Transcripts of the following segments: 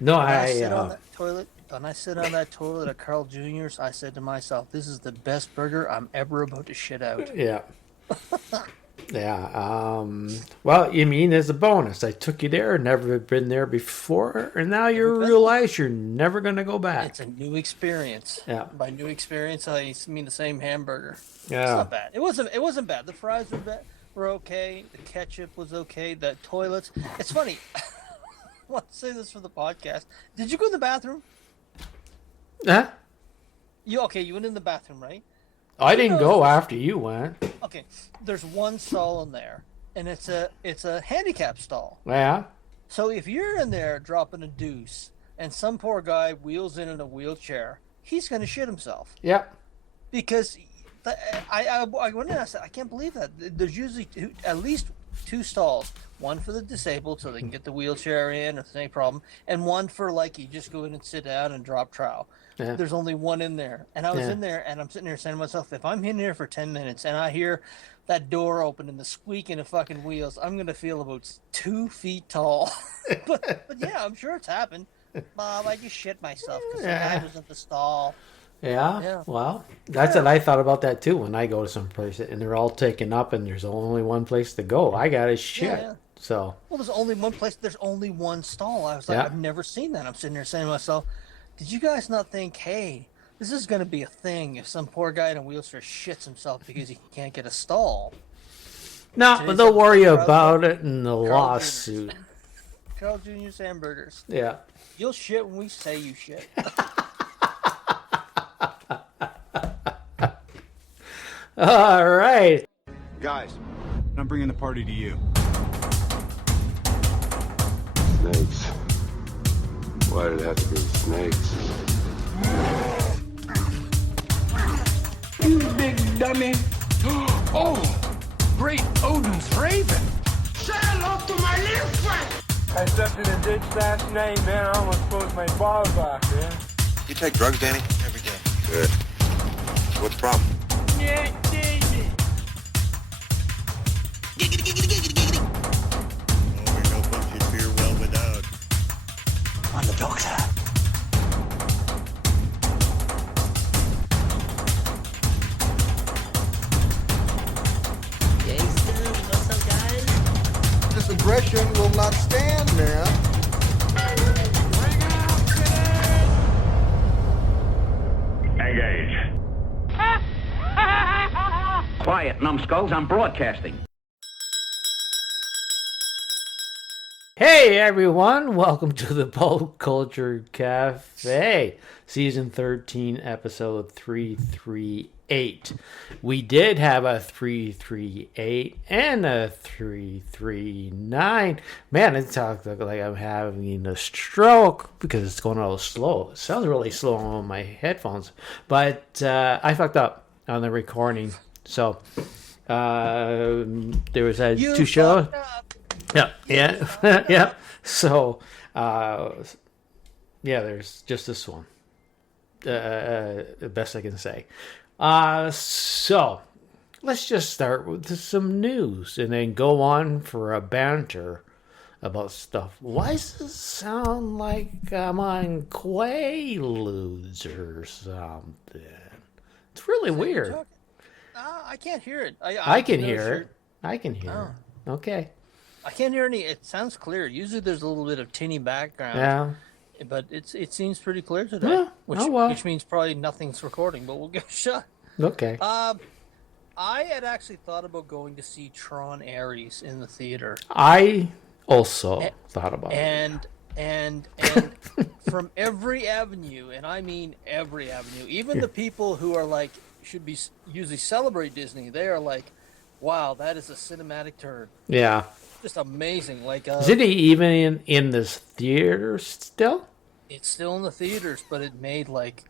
No, When I I sit on that toilet, at Carl Jr.'s, I said to myself, "This is the best burger I'm ever about to shit out." yeah. Yeah. Well, you mean as a bonus, I took you there, never been there before, and now you Never been. realize you're never gonna go It's back. a new experience. Yeah. By new experience, I mean the same hamburger. It's Yeah. not bad. It wasn't. It wasn't bad. The fries were okay. The ketchup was okay. The toilets. It's funny. I want to say this for the podcast. Did you go in the bathroom? Huh? You okay? You went in the bathroom, right? I You didn't know, go after you went. okay. There's one stall in there, and it's a handicap stall. Yeah. So if you're in there dropping a deuce, and some poor guy wheels in a wheelchair, he's gonna shit himself Yep. because I went in. I said, I can't believe that. There's usually at least two stalls. One for the disabled, so they can get the wheelchair in if there's any problem, and one for like you just go in and sit down and drop trowel. Yeah. There's only one in there, and I was Yeah. in there, and I'm sitting there saying to myself, if I'm in here for 10 minutes and I hear that door open and the squeaking of fucking wheels, I'm gonna feel about 2 feet tall. but yeah, I'm sure it's happened. Bob, I just shit myself because the guy was at the stall. Yeah. Yeah. Well, that's what I thought about that too when I go to some place and they're all taken up and there's only one place to go. I got to shit. Yeah. So. Well, there's only one place. There's only one stall. I was like, Yeah. I've never seen that. I'm sitting there saying to myself, did you guys not think, hey, this is going to be a thing if some poor guy in a wheelchair shits himself because he can't get a stall? No, but don't worry about it in the Carl lawsuit. Carl Jr.'s hamburgers. Yeah. You'll shit when we say you shit. All right. Guys, I'm bringing the party to you. Snakes. Why did it have to be snakes? You big dummy. Oh, great Odin's raven. Say hello to my little friend. I stepped in a ditch last night, man. I almost froze my balls off, man. You take drugs, Danny? Every day. Good. What's the problem? Yeah, David. Oh, we know what you fear well without. I'm the doctor. What's up, guys? This aggression will not stand, man. Engage. Quiet, numbskulls. I'm broadcasting. Hey everyone, welcome to the Pulp Culture Cafe, Season 13, Episode 338. We did have a 338 and a 339. Man, it sounds like I'm having a stroke because it's going a little slow. It sounds really slow on my headphones, but I fucked up on the recording. So there was two shows. Yeah. Yeah. So, there's just this one. The best I can say. So, let's just start with some news and then go on for a banter about stuff. Why does it sound like I'm on Quaaludes or something? It's really weird. I can't hear it. I can hear it. I can hear it. Okay. I can't hear any. It sounds clear. Usually there's a little bit of tinny background. Yeah. But it seems pretty clear today. Yeah. Which means probably nothing's recording, but we'll give it a shot. Okay. I had actually thought about going to see Tron Ares in the theater. I also thought about it. And from every avenue, and I mean every avenue, even the people who are like should be usually celebrate Disney, they are like, wow, that is a cinematic turd. Yeah. Just amazing. Like, is it even in this theater still? It's still in the theaters, but it made like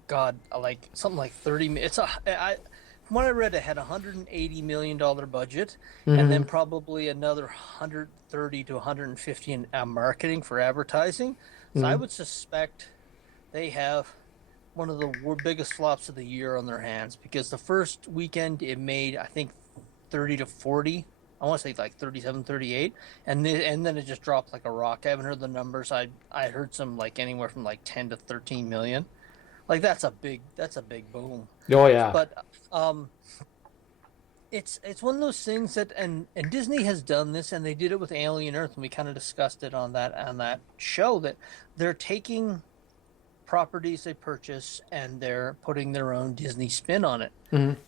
something like 30. It's from what I read, it had $180 million budget, and then probably another 130 to 150 in marketing for advertising. So I would suspect they have one of the biggest flops of the year on their hands because the first weekend it made, I think, 30 to 40 I want to say like 37, 38, and then it just dropped like a rock. I haven't heard the numbers. I heard some like anywhere from like 10 to 13 million. Like that's a big boom. Oh yeah. But it's one of those things that and Disney has done this, and they did it with Alien Earth, and we kind of discussed it on that show, that they're taking properties they purchase and they're putting their own Disney spin on it.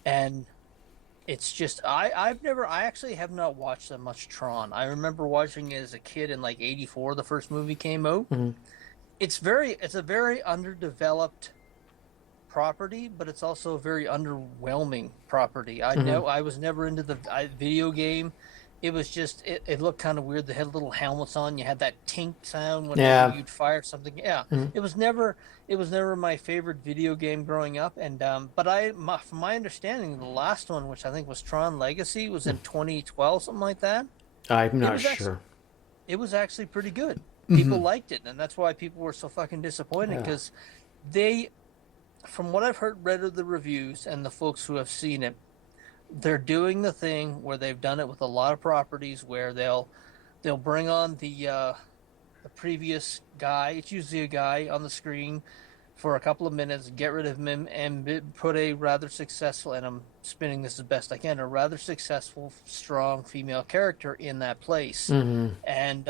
And it's just I actually have not watched that much Tron. I remember watching it as a kid in like '84. The first movie came out. It's a very underdeveloped property, but it's also a very underwhelming property. I know I was never into the video game. It was just it looked kind of weird. They had little helmets on. You had that tink sound whenever you'd fire something. Yeah, it was never my favorite video game growing up. And but from my understanding, the last one, which I think was Tron Legacy, was in 2012, something like that. I'm not sure. It was actually pretty good. People liked it, and that's why people were so fucking disappointed, because they, from what I've read of the reviews and the folks who have seen it, they're doing the thing where they've done it with a lot of properties, where they'll bring on the previous guy. It's usually a guy on the screen for a couple of minutes, get rid of him, and put a rather successful, and I'm spinning this as best I can, a rather successful, strong female character in that place. And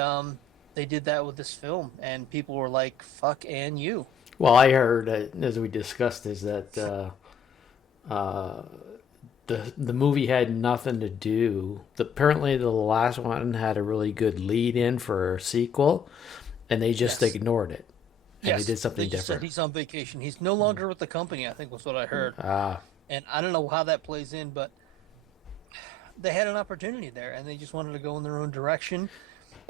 they did that with this film, and people were like, "Fuck and you." Well, I heard, as we discussed, is that the movie had nothing to do. Apparently, the last one had a really good lead-in for a sequel, and they just ignored it. And they did something different. Said he's on vacation. He's no longer with the company, I think was what I heard. And I don't know how that plays in, but they had an opportunity there, and they just wanted to go in their own direction.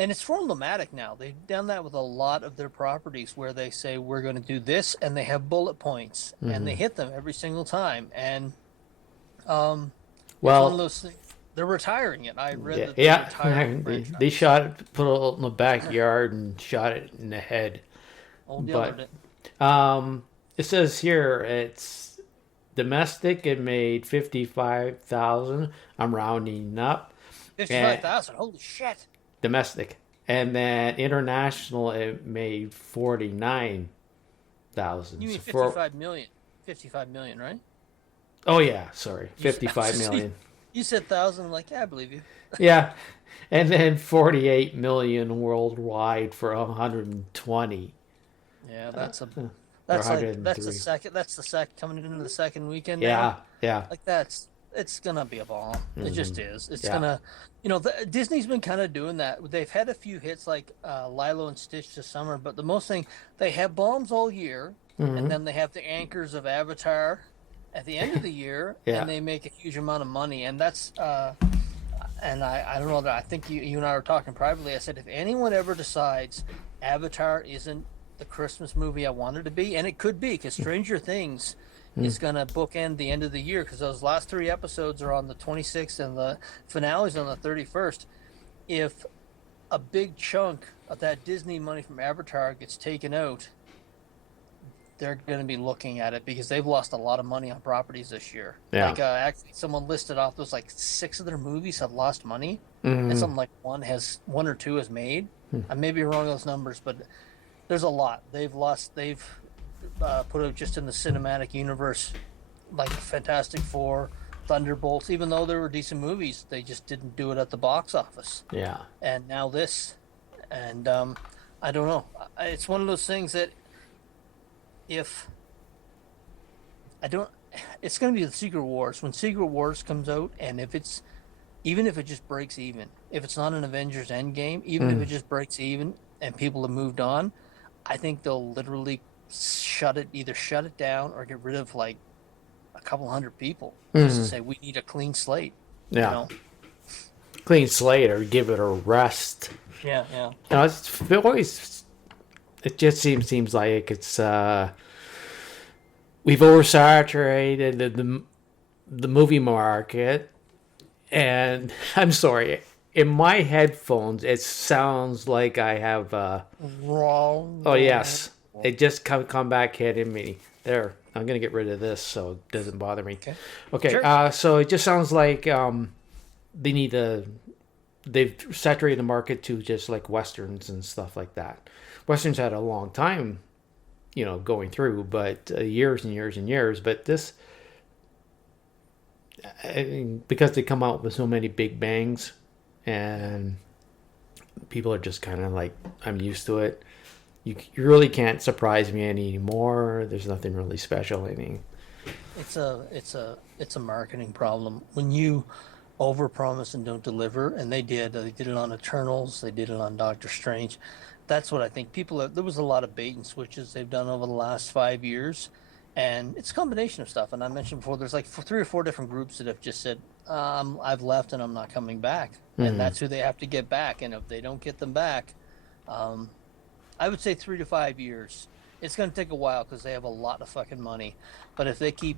And it's problematic now. They've done that with a lot of their properties, where they say, we're going to do this, and they have bullet points, and they hit them every single time. And well, it's one of those things. They're retiring it. I read that they're retiring the they shot it, put it in the backyard, and shot it in the head. But it says here it's domestic. It made 55,000. I'm rounding up. 55,000. Holy shit. Domestic, and then international it made 49,000. You mean 55 million? 55 million, right? Oh yeah, sorry, 55 million. You said thousand. I'm like, yeah, I believe you. Yeah, and then 48 million worldwide for 120. Yeah, that's the second coming into the second weekend. Yeah, now. Like it's gonna be a bomb. It just is. It's gonna, Disney's been kind of doing that. They've had a few hits like Lilo and Stitch this summer, but the most thing, they have bombs all year, and then they have the anchors of Avatar at the end of the year, and they make a huge amount of money. And that's and I don't know, that I think you and I were talking privately. I said, if anyone ever decides Avatar isn't the Christmas movie I wanted to be, and it could be, because Stranger Things is going to bookend the end of the year, because those last 3 episodes are on the 26th and the finale's on the 31st. If a big chunk of that Disney money from Avatar gets taken out, they're going to be looking at it, because they've lost a lot of money on properties this year. Like actually, someone listed off those, like 6 of their movies have lost money, and something like 1 or 2 has made. I may be wrong on those numbers, but there's a lot they've lost. They've put out just in the cinematic universe, like Fantastic Four, Thunderbolts. Even though they were decent movies, they just didn't do it at the box office. Yeah. And now this, and I don't know. It's one of those things that if I don't, it's going to be the Secret Wars. When Secret Wars comes out, and even if it just breaks even, if it's not an Avengers Endgame, even if it just breaks even and people have moved on, I think they'll literally either shut it down or get rid of like a couple hundred people, just to say, we need a clean slate. Clean slate, or give it a rest. It just seems like it's we've oversaturated the movie market, and I'm sorry, in my headphones it sounds like I have wrong. Oh yes. It just come back hitting me. There, I'm gonna get rid of this so it doesn't bother me. Okay. Sure. So it just sounds like they need to they've saturated the market to just like westerns and stuff like that. Westerns had a long time, going through, but years and years and years. But this, I mean, because they come out with so many big bangs, and people are just kind of like, I'm used to it. You really can't surprise me anymore. There's nothing really special any. It's a marketing problem. When you overpromise and don't deliver, and they did it on Eternals, they did it on Doctor Strange. That's what I think there was a lot of bait and switches they've done over the last 5 years, and it's a combination of stuff. And I mentioned before, there's like 3 or 4 different groups that have just said, I've left and I'm not coming back. And that's who they have to get back. And if they don't get them back, I would say 3 to 5 years. It's going to take a while because they have a lot of fucking money. But if they keep,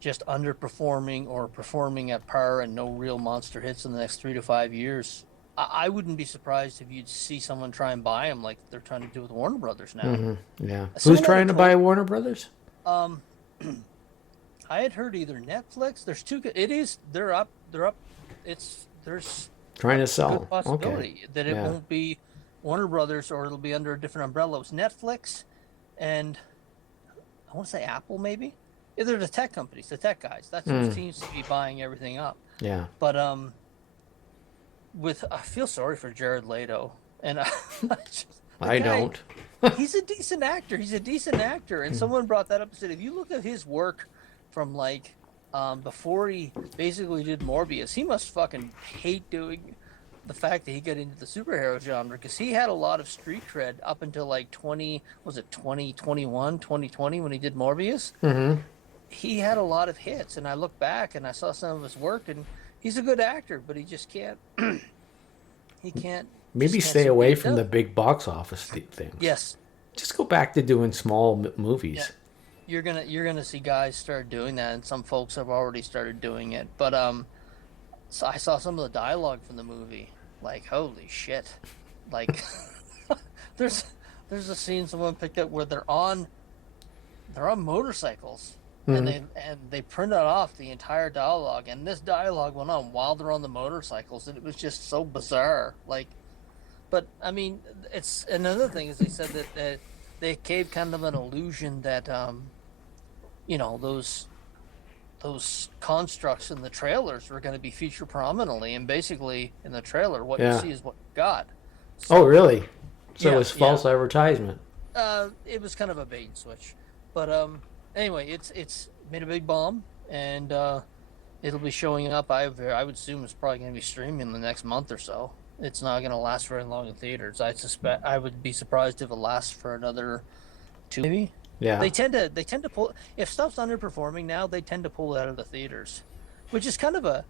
just underperforming or performing at par and no real monster hits in the next 3 to 5 years, I wouldn't be surprised if you'd see someone try and buy them like they're trying to do with Warner Brothers now. Mm-hmm. Yeah. Who's trying to buy Warner Brothers? I had heard either Netflix. There's 2. It is. They're up. There's trying to a sell. good possibility that it won't be Warner Brothers, or it'll be under a different umbrella. It was Netflix, and I want to say Apple, maybe. Yeah, they're the tech companies, the tech guys. That's who seems to be buying everything up. Yeah. But I feel sorry for Jared Leto, and I don't. He's a decent actor. And someone brought that up and said, if you look at his work from like before he basically did Morbius, he must fucking hate doing the fact that he got into the superhero genre, because he had a lot of street cred up until like 2020 when he did Morbius. Mm-hmm. He had a lot of hits, and I look back and I saw some of his work, and he's a good actor, but he just can't. He can't. Maybe stay away from the big box office things. Yes. Just go back to doing small movies. Yeah. You're gonna see guys start doing that, and some folks have already started doing it. But so I saw some of the dialogue from the movie. Like, holy shit! Like, there's a scene someone picked up where they're on motorcycles. And they printed off the entire dialogue, and this dialogue went on while they're on the motorcycles, and it was just so bizarre. Like, but I mean, it's another thing is they said that they gave kind of an illusion that those constructs in the trailers were going to be featured prominently, and basically in the trailer, what you see is what you got. So, really? So it was false advertisement. It was kind of a bait and switch, but anyway, it's made a big bomb, and it'll be showing up. I would assume it's probably going to be streaming in the next month or so. It's not going to last very long in theaters. I would be surprised if it lasts for another 2, maybe. Yeah. They tend to pull, if stuff's underperforming now, they tend to pull it out of the theaters, which is kind of a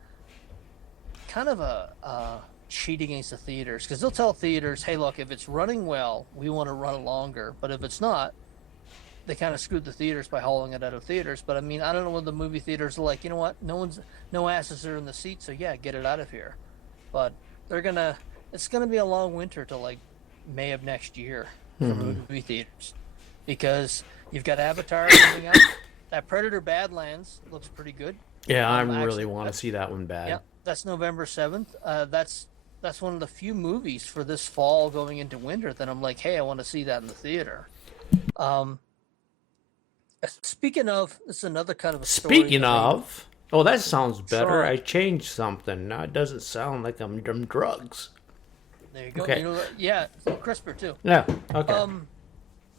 cheat against the theaters, because they'll tell theaters, hey, look, if it's running well, we want to run it longer, but if it's not, they kind of screwed the theaters by hauling it out of theaters. But I mean, I don't know what the movie theaters are like. You know what? No asses are in the seat, so yeah, get it out of here. But it's gonna be a long winter till like May of next year for movie theaters, because you've got Avatar coming out. That Predator Badlands looks pretty good. Yeah, I really want to see that one bad. Yeah, that's November 7th. That's one of the few movies for this fall going into winter that I'm like, hey, I want to see that in the theater. Speaking of, this is another kind of a story. Speaking of, that sounds better. Tron. I changed something. Now it doesn't sound like I'm doing drugs. There you go. Okay. You know, yeah, it's a little crisper too. Yeah. Okay.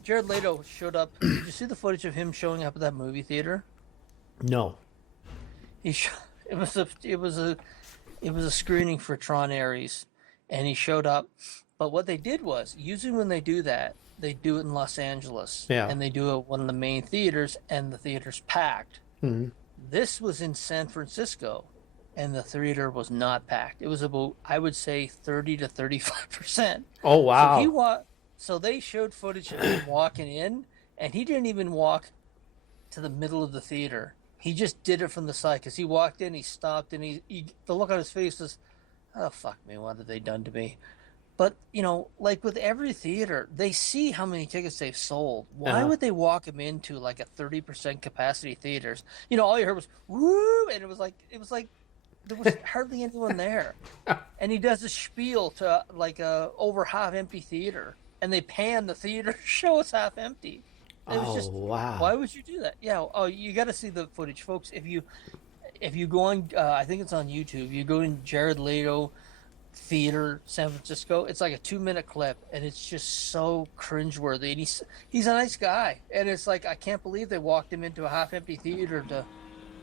Jared Leto showed up. Did you see the footage of him showing up at that movie theater? No. It was a screening for Tron Ares, and he showed up. But what they did was, usually when they do that, they do it in Los Angeles. Yeah. And they do it at one of the main theaters, and the theater's packed. Mm-hmm. This was in San Francisco, and the theater was not packed. It was about, I would say, 30 to 35%. Oh, wow. So they showed footage of him walking in, and he didn't even walk to the middle of the theater. He just did it from the side, because he walked in, he stopped, and the look on his face was, oh, fuck me, what have they done to me? But, like with every theater, they see how many tickets they've sold. Why would they walk him into like a 30% capacity theaters? All you heard was, woo, and it was like there was hardly anyone there. And he does a spiel to like a over half empty theater, and they pan the theater, show us half empty. It was just, wow. why would you do that? Yeah. Oh, you got to see the footage, folks. If you go on, I think it's on YouTube. You go in Jared Leto Theater, San Francisco. It's like a 2-minute clip, and it's just so cringeworthy. And he's a nice guy, and it's like I can't believe they walked him into a half-empty theater to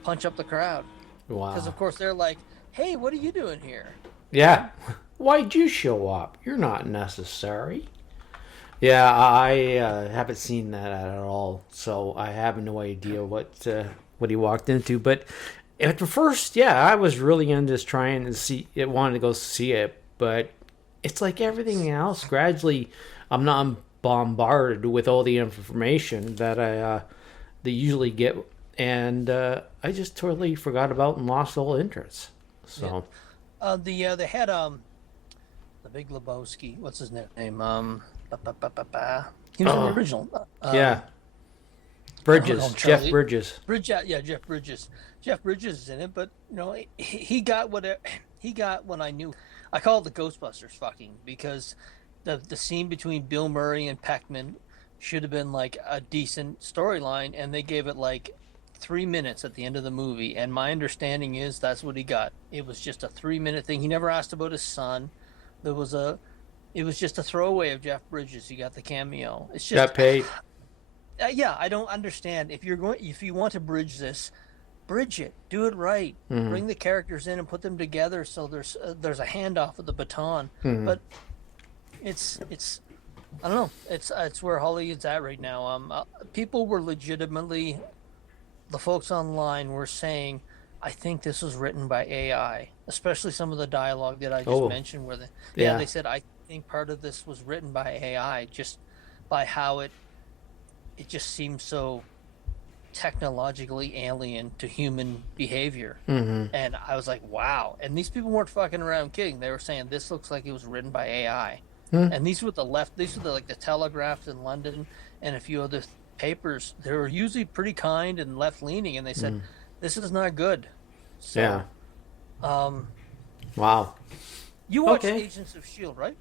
punch up the crowd. Wow. Because of course they're like, "Hey, what are you doing here?" Yeah. Why'd you show up? You're not necessary. Yeah, I haven't seen that at all, so I have no idea what he walked into. But at the first, yeah, I was really into just trying to see it, wanted to go see it, but it's like everything else. Gradually, I'm not bombarded with all the information that I they usually get, and I just totally forgot about and lost all interest. So, they had the Big Lebowski. What's his name? He was in the original. yeah, Bridges, Jeff Bridges. Jeff Bridges. Jeff Bridges is in it, but you know he got what I knew. I call it the Ghostbusters fucking, because the scene between Bill Murray and Peckman should have been like a decent storyline, and they gave it like 3 minutes at the end of the movie. And my understanding is that's what he got. It was just a 3-minute thing. He never asked about his son. It was just a throwaway of Jeff Bridges. He got the cameo. It's just Got paid. Yeah, I don't understand. If you want to bridge this, bridge it. Do it right. Bring the characters in and put them together so there's a handoff of the baton. But it's I don't know. It's where Hollywood's at right now. People were legitimately, the folks online were saying, I think this was written by AI, especially some of the dialogue that I just mentioned where they said, I think part of this was written by AI, just by how it just seems so technologically alien to human behavior. And I was like, wow. And these people weren't fucking around kidding. They were saying this looks like it was written by AI. And these were the Telegraph in London and a few other papers. They were usually pretty kind and left leaning, and they said this is not good. So, Yeah. Wow. You watched Agents of S.H.I.E.L.D., right?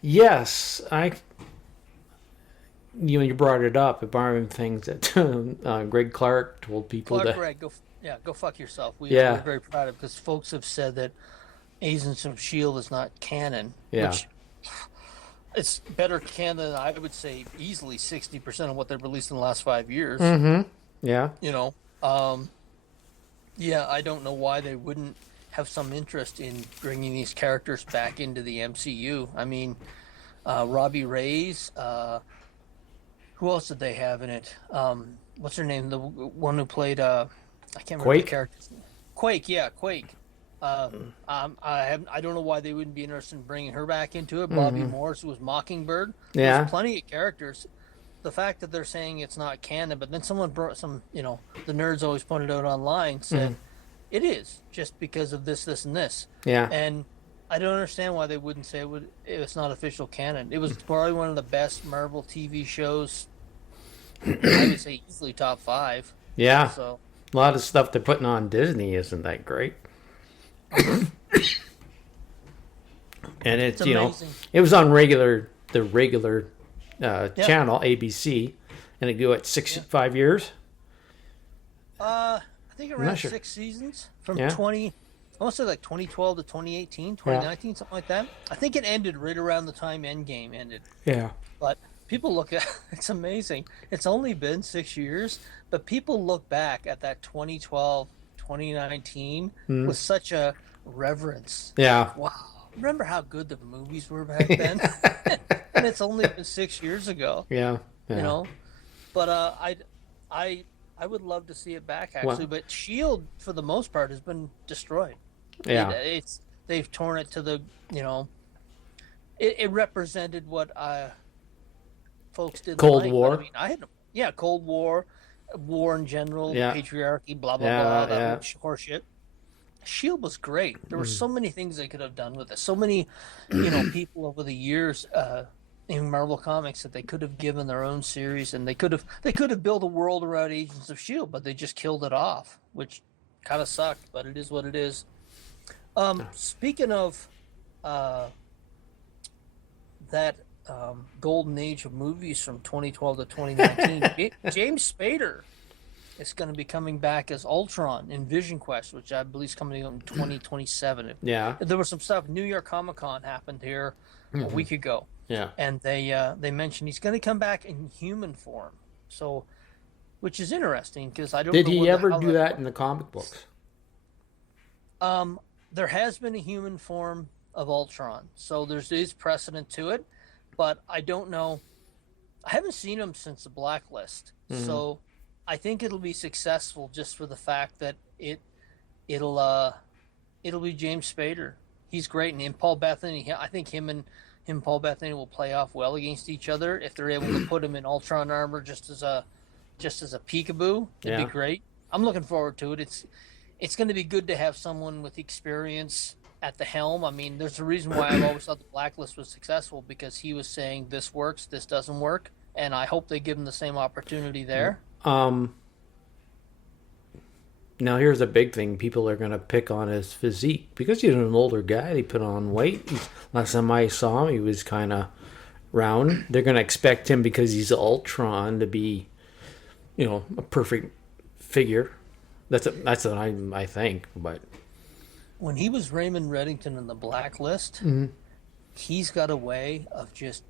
Yes, you brought it up. It brought up things that Greg Clark told people Greg, go fuck yourself. We're very proud of it, because folks have said that Agents of S.H.I.E.L.D. is not canon. Yeah. Which, it's better canon than I would say easily 60% of what they've released in the last 5 years. Yeah. You know, I don't know why they wouldn't have some interest in bringing these characters back into the MCU. I mean, Robbie Reyes, who else did they have in it? What's her name? The one who played, I can't remember the character's name. Quake, yeah, Quake. I don't know why they wouldn't be interested in bringing her back into it. Bobby Morse, who was Mockingbird. Yeah. There's plenty of characters. The fact that they're saying it's not canon, but then someone brought the nerds always pointed out online, said it is, just because of this, and this. Yeah. And I don't understand why they wouldn't say it's not official canon. It was probably one of the best Marvel TV shows. I would say easily top 5. Yeah. So a lot of stuff they're putting on Disney isn't that great. And it's it was on the regular channel, ABC, and it go at 5 years. I think around 6 seasons from 20. I want to say like 2012 to 2018, 2019, something like that. I think it ended right around the time Endgame ended. Yeah. But people look at it's amazing. It's only been 6 years, but people look back at that 2012, 2019 with such a reverence. Yeah. Wow. Remember how good the movies were back then? And it's only been 6 years ago. Yeah. You know? But I would love to see it back, actually. But S.H.I.E.L.D., for the most part, has been destroyed. Yeah. They've torn it to the, it represented what folks did. Cold War. I mean, Cold War, war in general, patriarchy, blah, blah, blah, that horseshit. S.H.I.E.L.D. was great. There were so many things they could have done with it. So many, people over the years in Marvel Comics that they could have given their own series, and they could have built a world around Agents of S.H.I.E.L.D., but they just killed it off, which Kind of sucked, but it is what it is. Speaking of that golden age of movies from 2012 to 2019, James Spader is going to be coming back as Ultron in Vision Quest, which I believe is coming out in 2027. Yeah. There was some stuff. New York Comic Con happened here a week ago. Yeah. And they mentioned he's going to come back in human form. So, which is interesting because I don't Did know he whether- ever how do that in the comic books? There has been a human form of Ultron, so is precedent to it, but I don't know. I haven't seen him since the Blacklist, so I think it'll be successful just for the fact that it'll be James Spader. He's great, and Paul Bettany. I think him and Paul Bettany will play off well against each other if they're able to put him in Ultron armor just as a peekaboo. It'd be great. I'm looking forward to it. It's going to be good to have someone with experience at the helm. I mean, there's a reason why I've always thought the Blacklist was successful, because he was saying this works, this doesn't work, and I hope they give him the same opportunity there. Now here's a big thing. People are going to pick on his physique. Because he's an older guy, he put on weight. Last time I saw him, he was kind of round. They're going to expect him, because he's Ultron, to be, a perfect figure. That's what I think. But When he was Raymond Reddington in the Blacklist, he's got a way of just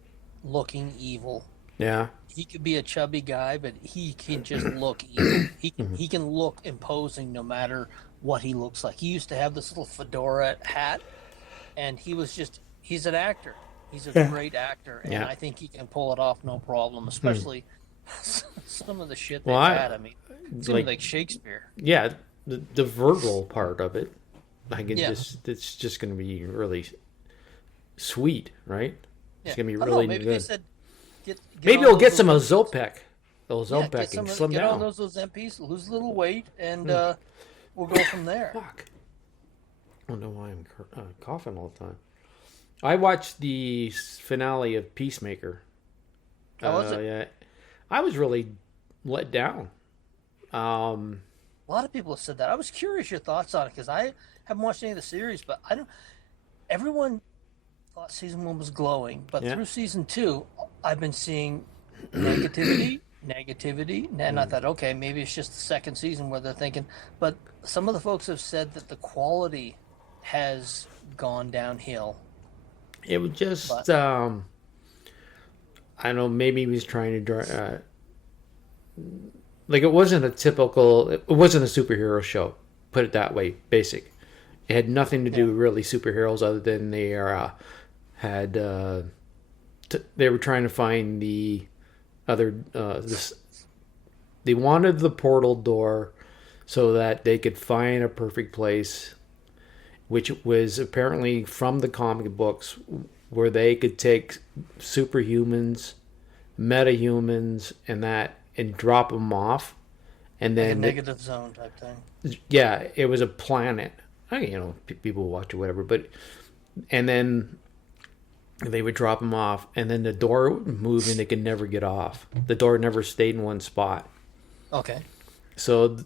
looking evil. yeah, He could be a chubby guy, but he can just look evil. He can look imposing no matter what he looks like. He used to have this little fedora hat, and he's an actor. He's a great actor, and I think he can pull it off no problem, especially some of the shit they've had. I mean, it's like Shakespeare. Yeah, the verbal part of it, it's just going to be really sweet, right? It's going to be really maybe good. they said, Maybe we'll get some Ozopec. Ozopec and slim get down. on those MPs, lose a little weight, and we'll go from there. Fuck. I don't know why I'm coughing all the time. I watched the finale of Peacemaker. How was it? Yeah, I was really let down. A lot of people have said that. I was curious your thoughts on it, because I haven't watched any of the series, but I don't. Everyone thought season 1 was glowing, but through season 2, I've been seeing negativity, and I thought, okay, maybe it's just the second season where they're thinking. But some of the folks have said that the quality has gone downhill. It was just, I don't know, maybe he was trying to draw. Like, it wasn't a superhero show, put it that way, basic. It had nothing to do with really superheroes, other than they they were trying to find the other, they wanted the portal door so that they could find a perfect place, which was apparently from the comic books, where they could take superhumans, metahumans, and drop them off, and then Like a negative zone type thing. Yeah, it was a planet. People watch or whatever, and then they would drop them off, and then the door would move, and they could never get off. The door never stayed in one spot. Okay. So,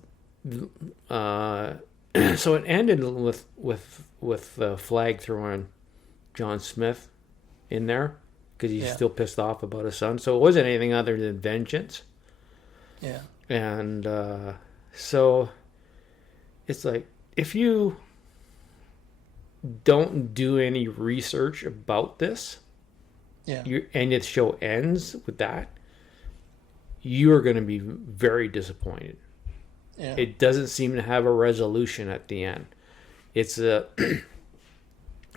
so it ended with the flag throwing John Smith in there, because he's still pissed off about his son. So it wasn't anything other than vengeance. Yeah. And so it's like, if you don't do any research about this, and the show ends with that, you're going to be very disappointed. Yeah. It doesn't seem to have a resolution at the end. It's and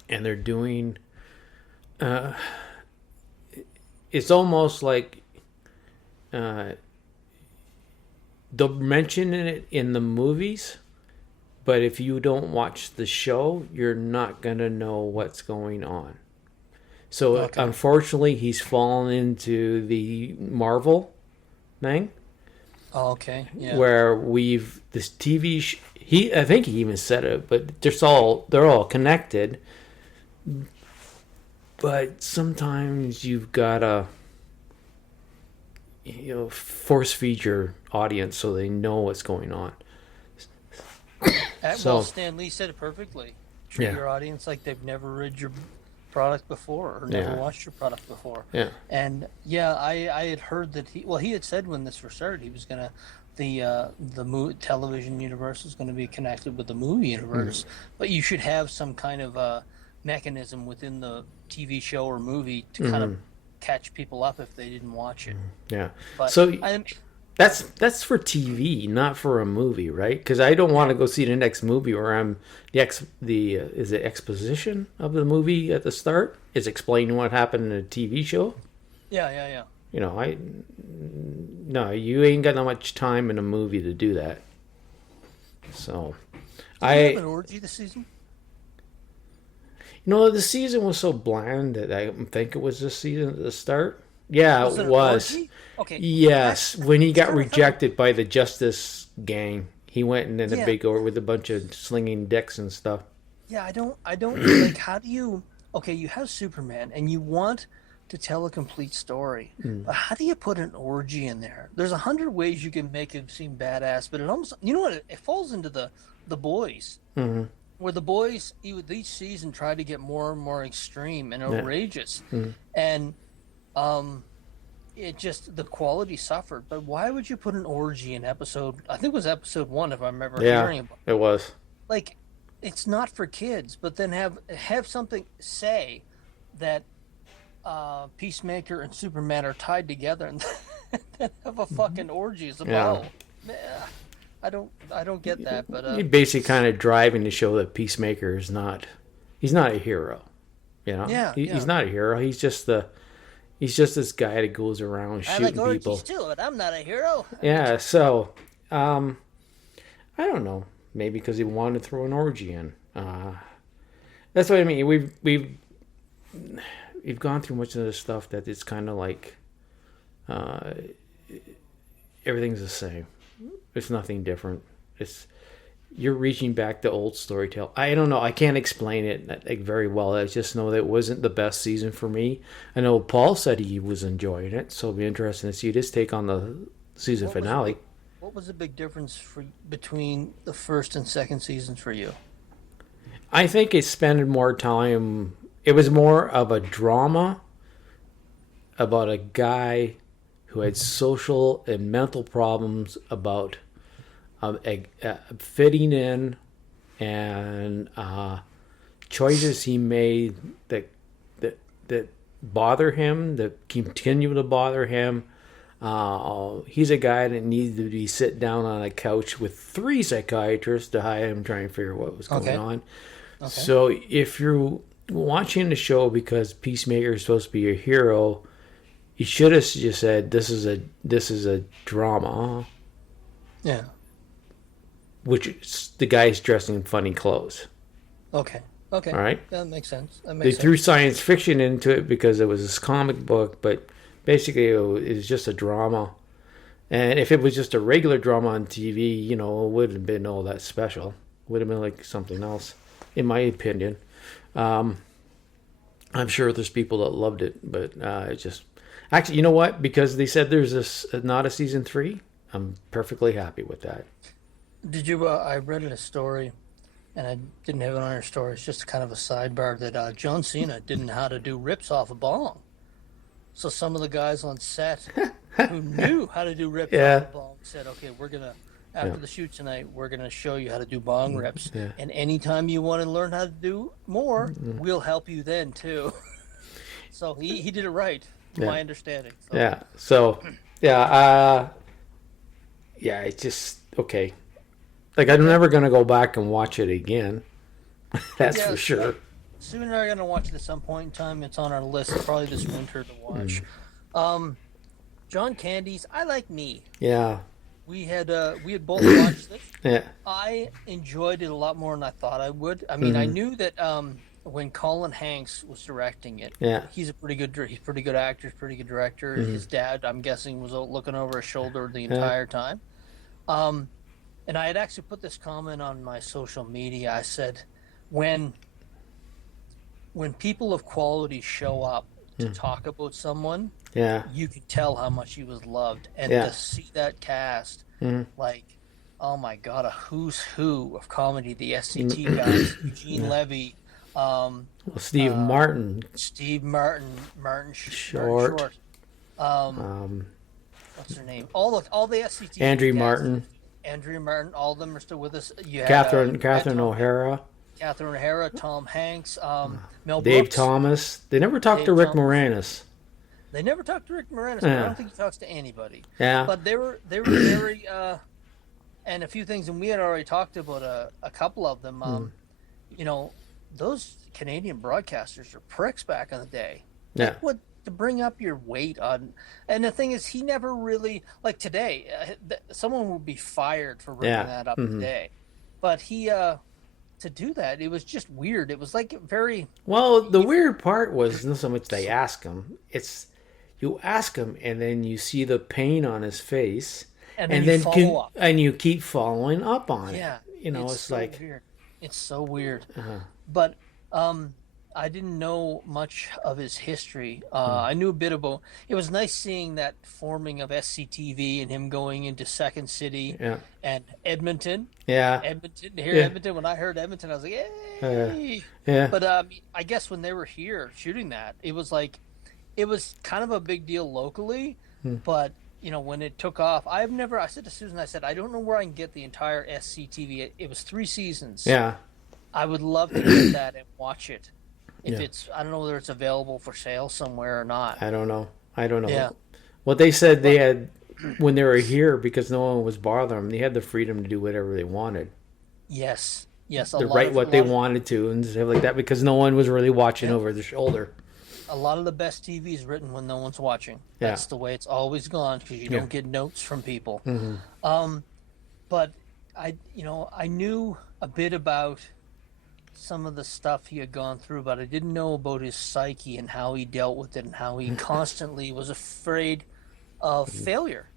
they're doing. It's almost like they'll mention it in the movies, but if you don't watch the show, you're not gonna know what's going on. So unfortunately, he's fallen into the Marvel thing. Oh, okay. Yeah. Where this TV I think he even said it, but they're all connected. But sometimes you've gotta force feed your audience so they know what's going on. Well, Stan Lee said it perfectly. Treat Yeah. your audience like they've never read your product before or never Yeah. watched your product before. Yeah. And yeah, I had heard that he had said when this first started he was gonna the television universe is going to be connected with the movie universe, but you should have some kind of mechanism within the TV show or movie to kind of catch people up if they didn't watch it. Yeah. But So that's for TV, not for a movie, right? Because I don't want to go see the next movie where I'm is it exposition of the movie at the start is explaining what happened in a TV show. Yeah. You know, no, you ain't got that much time in a movie to do that. So, Did you have an orgy this season? You know, the season was so bland that I think it was this season at the start. Yeah, it was. Orgy? Okay. Yes, when he got rejected by the Justice Gang, he went in a Yeah. big over with a bunch of slinging dicks and stuff. Yeah, I don't like. How do you? Okay, you have Superman, and you want to tell a complete story, but how do you put an orgy in there? There's 100 ways you can make it seem badass, but it almost, you know what? It falls into the Boys, where the Boys each season try to get more and more extreme and outrageous, and it just the quality suffered. But why would you put an orgy in episode? I think it was episode 1, if I remember hearing about it. It was. Like, it's not for kids, but then have something say that Peacemaker and Superman are tied together and then have a fucking orgy as a bow. I don't get that, but He basically kind of driving to show that Peacemaker is he's not a hero. You know? He's not a hero. He's just this guy that goes around shooting I like orgies people. too, but I'm not a hero. Yeah, so I don't know. Maybe because he wanted to throw an orgy in. That's what I mean. We've gone through much of this stuff that it's kind of like everything's the same. It's nothing different. You're reaching back to old storytelling. I don't know. I can't explain it like very well. I just know that it wasn't the best season for me. I know Paul said he was enjoying it, so it'll be interesting to see his take on the season finale. What was the big difference between the first and second seasons for you? I think it spent more time. It was more of a drama about a guy who had social and mental problems about fitting in and choices he made that bother him, that continue to bother him. He's a guy that needed to be sit down on a couch with 3 psychiatrists to hide him trying to figure out what was going on. Okay. So if you're watching the show because Peacemaker is supposed to be a hero, you should have just said this is a drama. Yeah. Which the guy's dressed in funny clothes. Okay. All right. That makes sense. They threw science fiction into it because it was this comic book, but basically it was just a drama. And if it was just a regular drama on TV, it wouldn't have been all that special. It would have been like something else, in my opinion. I'm sure there's people that loved it, but it just... Actually, you know what? Because they said there's not a season 3, I'm perfectly happy with that. Did you? I read in a story, and I didn't have it on our story. It's just kind of a sidebar that John Cena didn't know how to do rips off a bong. So some of the guys on set who knew how to do rips off a bong said, "Okay, we're gonna after the shoot tonight, we're gonna show you how to do bong rips. Yeah. And anytime you want to learn how to do more, we'll help you then too." So he did it right, from my understanding. So. Yeah. So yeah. It's just okay. Like, I'm never going to go back and watch it again. That's for sure. Sue and I are going to watch it at some point in time. It's on our list, probably this winter to watch. John Candy's ILikeMe. Yeah. We had both watched this. Yeah. I enjoyed it a lot more than I thought I would. I mean, I knew that when Colin Hanks was directing it, he's a pretty good actor, he's a pretty good director. His dad, I'm guessing, was looking over his shoulder the entire time. And I had actually put this comment on my social media. I said, when people of quality show up to talk about someone, you can tell how much he was loved. And to see that cast, like, oh my God, a who's who of comedy. The SCT guys, Eugene Levy, Well, Steve Martin, Steve Martin, Short, Short. What's her name? All the SCT. Andrew guys, Martin, Andrea Martin. All of them are still with us. You had Catherine O'Hara, Catherine O'Hara, Tom Hanks, Mel Dave Brooks. Thomas. They never talked to Rick Moranis. They never talked to Rick Moranis. But I don't think he talks to anybody. Yeah. But they were very and a few things, and we had already talked about a couple of them. You know, those Canadian broadcasters are pricks back in the day. Yeah. What to bring up your weight on? And the thing is, he never really like today. Someone would be fired for bringing that up today, but he to do that, it was just weird. It was like very Well, the weird part was not so much they ask him; it's you ask him, and then you see the pain on his face, and then you follow up. and you keep following up on it. Yeah, You know, it's so like weird. It's so weird. But I didn't know much of his history. I knew a bit about. It was nice seeing that forming of SCTV and him going into Second City and Edmonton. Yeah. Edmonton. When I heard Edmonton, I was like, "Yay!" Yeah. But I guess when they were here shooting that, it was kind of a big deal locally. But you know, when it took off, I said to Susan, I don't know where I can get the entire SCTV. It was 3 seasons. Yeah. I would love to get that and watch it. If it's, I don't know whether it's available for sale somewhere or not. I don't know. Yeah. What they said they had when they were here, because no one was bothering them, they had the freedom to do whatever they wanted. Yes. To write what they wanted to and stuff like that, because no one was really watching over their shoulder. A lot of the best TV is written when no one's watching. That's the way it's always gone, because you don't get notes from people. But I knew a bit about some of the stuff he had gone through, but I didn't know about his psyche and how he dealt with it and how he constantly was afraid of failure.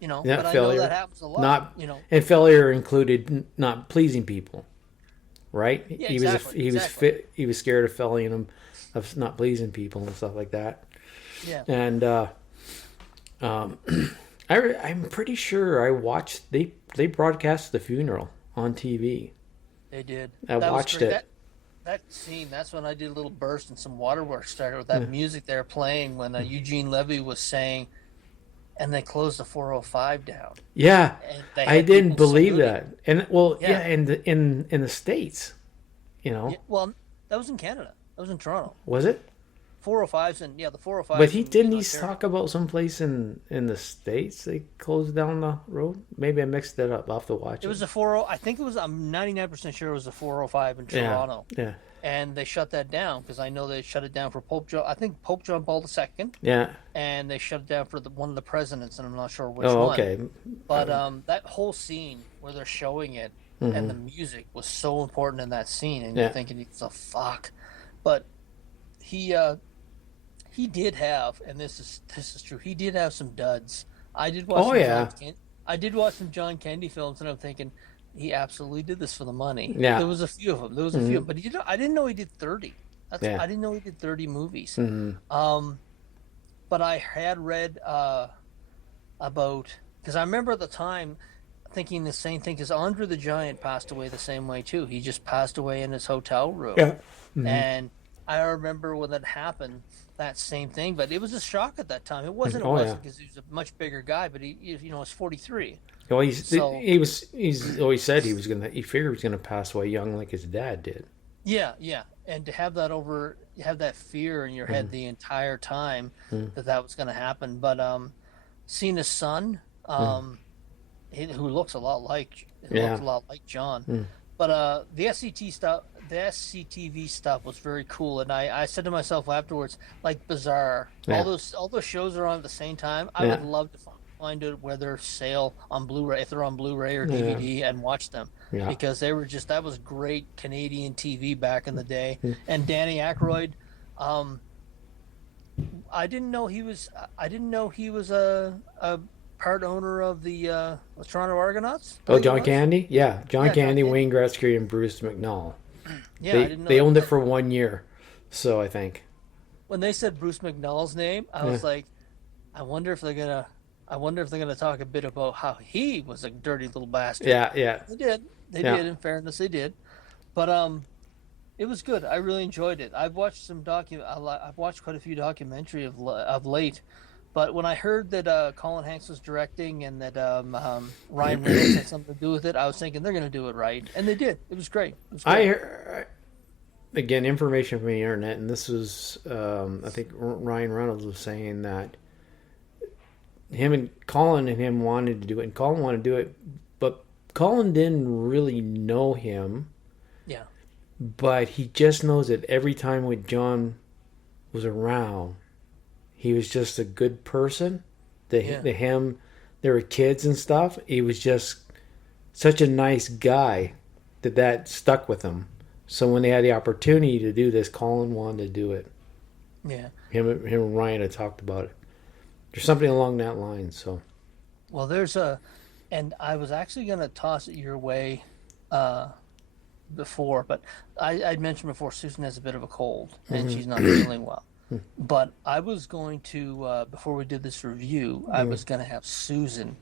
You know, but I know that happens a lot. And failure included not pleasing people, right? Yeah, He was scared of failing of not pleasing people and stuff like that. Yeah. And I'm pretty sure I watched they broadcast the funeral on TV. They did. I watched it. That scene, that's when I did a little burst and some waterworks started with that music they were playing when Eugene Levy was saying, and they closed the 405 down. Yeah, I didn't believe saluting. that. And in the States, you know. Yeah, well, that was in Canada. That was in Toronto. Was it? 405s and the 405s. But he talk about someplace in the States they closed down the road. Maybe I mixed that up. I'll have to watch it. It was a 40. I think it was. I'm 99% sure it was a 405 in Toronto. Yeah. And they shut that down because I know they shut it down for Pope John. I think Pope John Paul II. Yeah. And they shut it down for one of the presidents, and I'm not sure which one. Oh, okay. But that whole scene where they're showing it and the music was so important in that scene, and you're thinking, "It's a fuck," but he did have, and this is true. He did have some duds. I did watch. I did watch some John Candy films, and I'm thinking, he absolutely did this for the money. Yeah. There was a few of them. But I didn't know he did 30. I didn't know he did 30 movies. But I had read about, because I remember at the time thinking the same thing, because Andre the Giant passed away the same way too. He just passed away in his hotel room. Yeah. And I remember when that happened, that same thing, but it was a shock at that time. It wasn't because he was a much bigger guy, but he was 43. Well, he's always said he figured he was gonna pass away young like his dad did. Yeah, and to have that fear in your head the entire time that was gonna happen. But seeing his son, who looks a lot like John. But the SCTV stuff was very cool, and I said to myself afterwards, like Bizarre, all those shows are on at the same time. I would love to find out where they're sale on Blu-ray, if they're on Blu-ray or DVD, and watch them because they were that was great Canadian TV back in the day. And Danny Aykroyd, I didn't know he was a part owner of the Toronto Argonauts. Oh, John Candy? Yeah, John Candy, Wayne Gretzky, and Bruce McNall. Yeah, I didn't know. They owned it for 1 year, so I think. When they said Bruce McNall's name, I was like, I wonder if they're gonna I wonder if they're going to talk a bit about how he was a dirty little bastard. Yeah. They did. They Yeah. did. In fairness, they did. But it was good. I really enjoyed it. I've watched I've watched quite a few documentary of late. But when I heard that Colin Hanks was directing and that Ryan Reynolds had something to do with it, I was thinking they're going to do it right, and they did. It was great. It was great. I heard, again, information from the internet, and this was, I think Ryan Reynolds was saying that Colin and him wanted to do it, and Colin wanted to do it, but Colin didn't really know him. Yeah. But he just knows that every time when John was around, he was just a good person. They were kids and stuff. He was just such a nice guy that stuck with him. So when they had the opportunity to do this, Colin wanted to do it. Yeah. Him and Ryan had talked about it. There's something along that line. So. Well, and I was actually going to toss it your way before, but I'd mentioned before Susan has a bit of a cold and she's not feeling well. But I was going to, before we did this review, I was going to have Susan.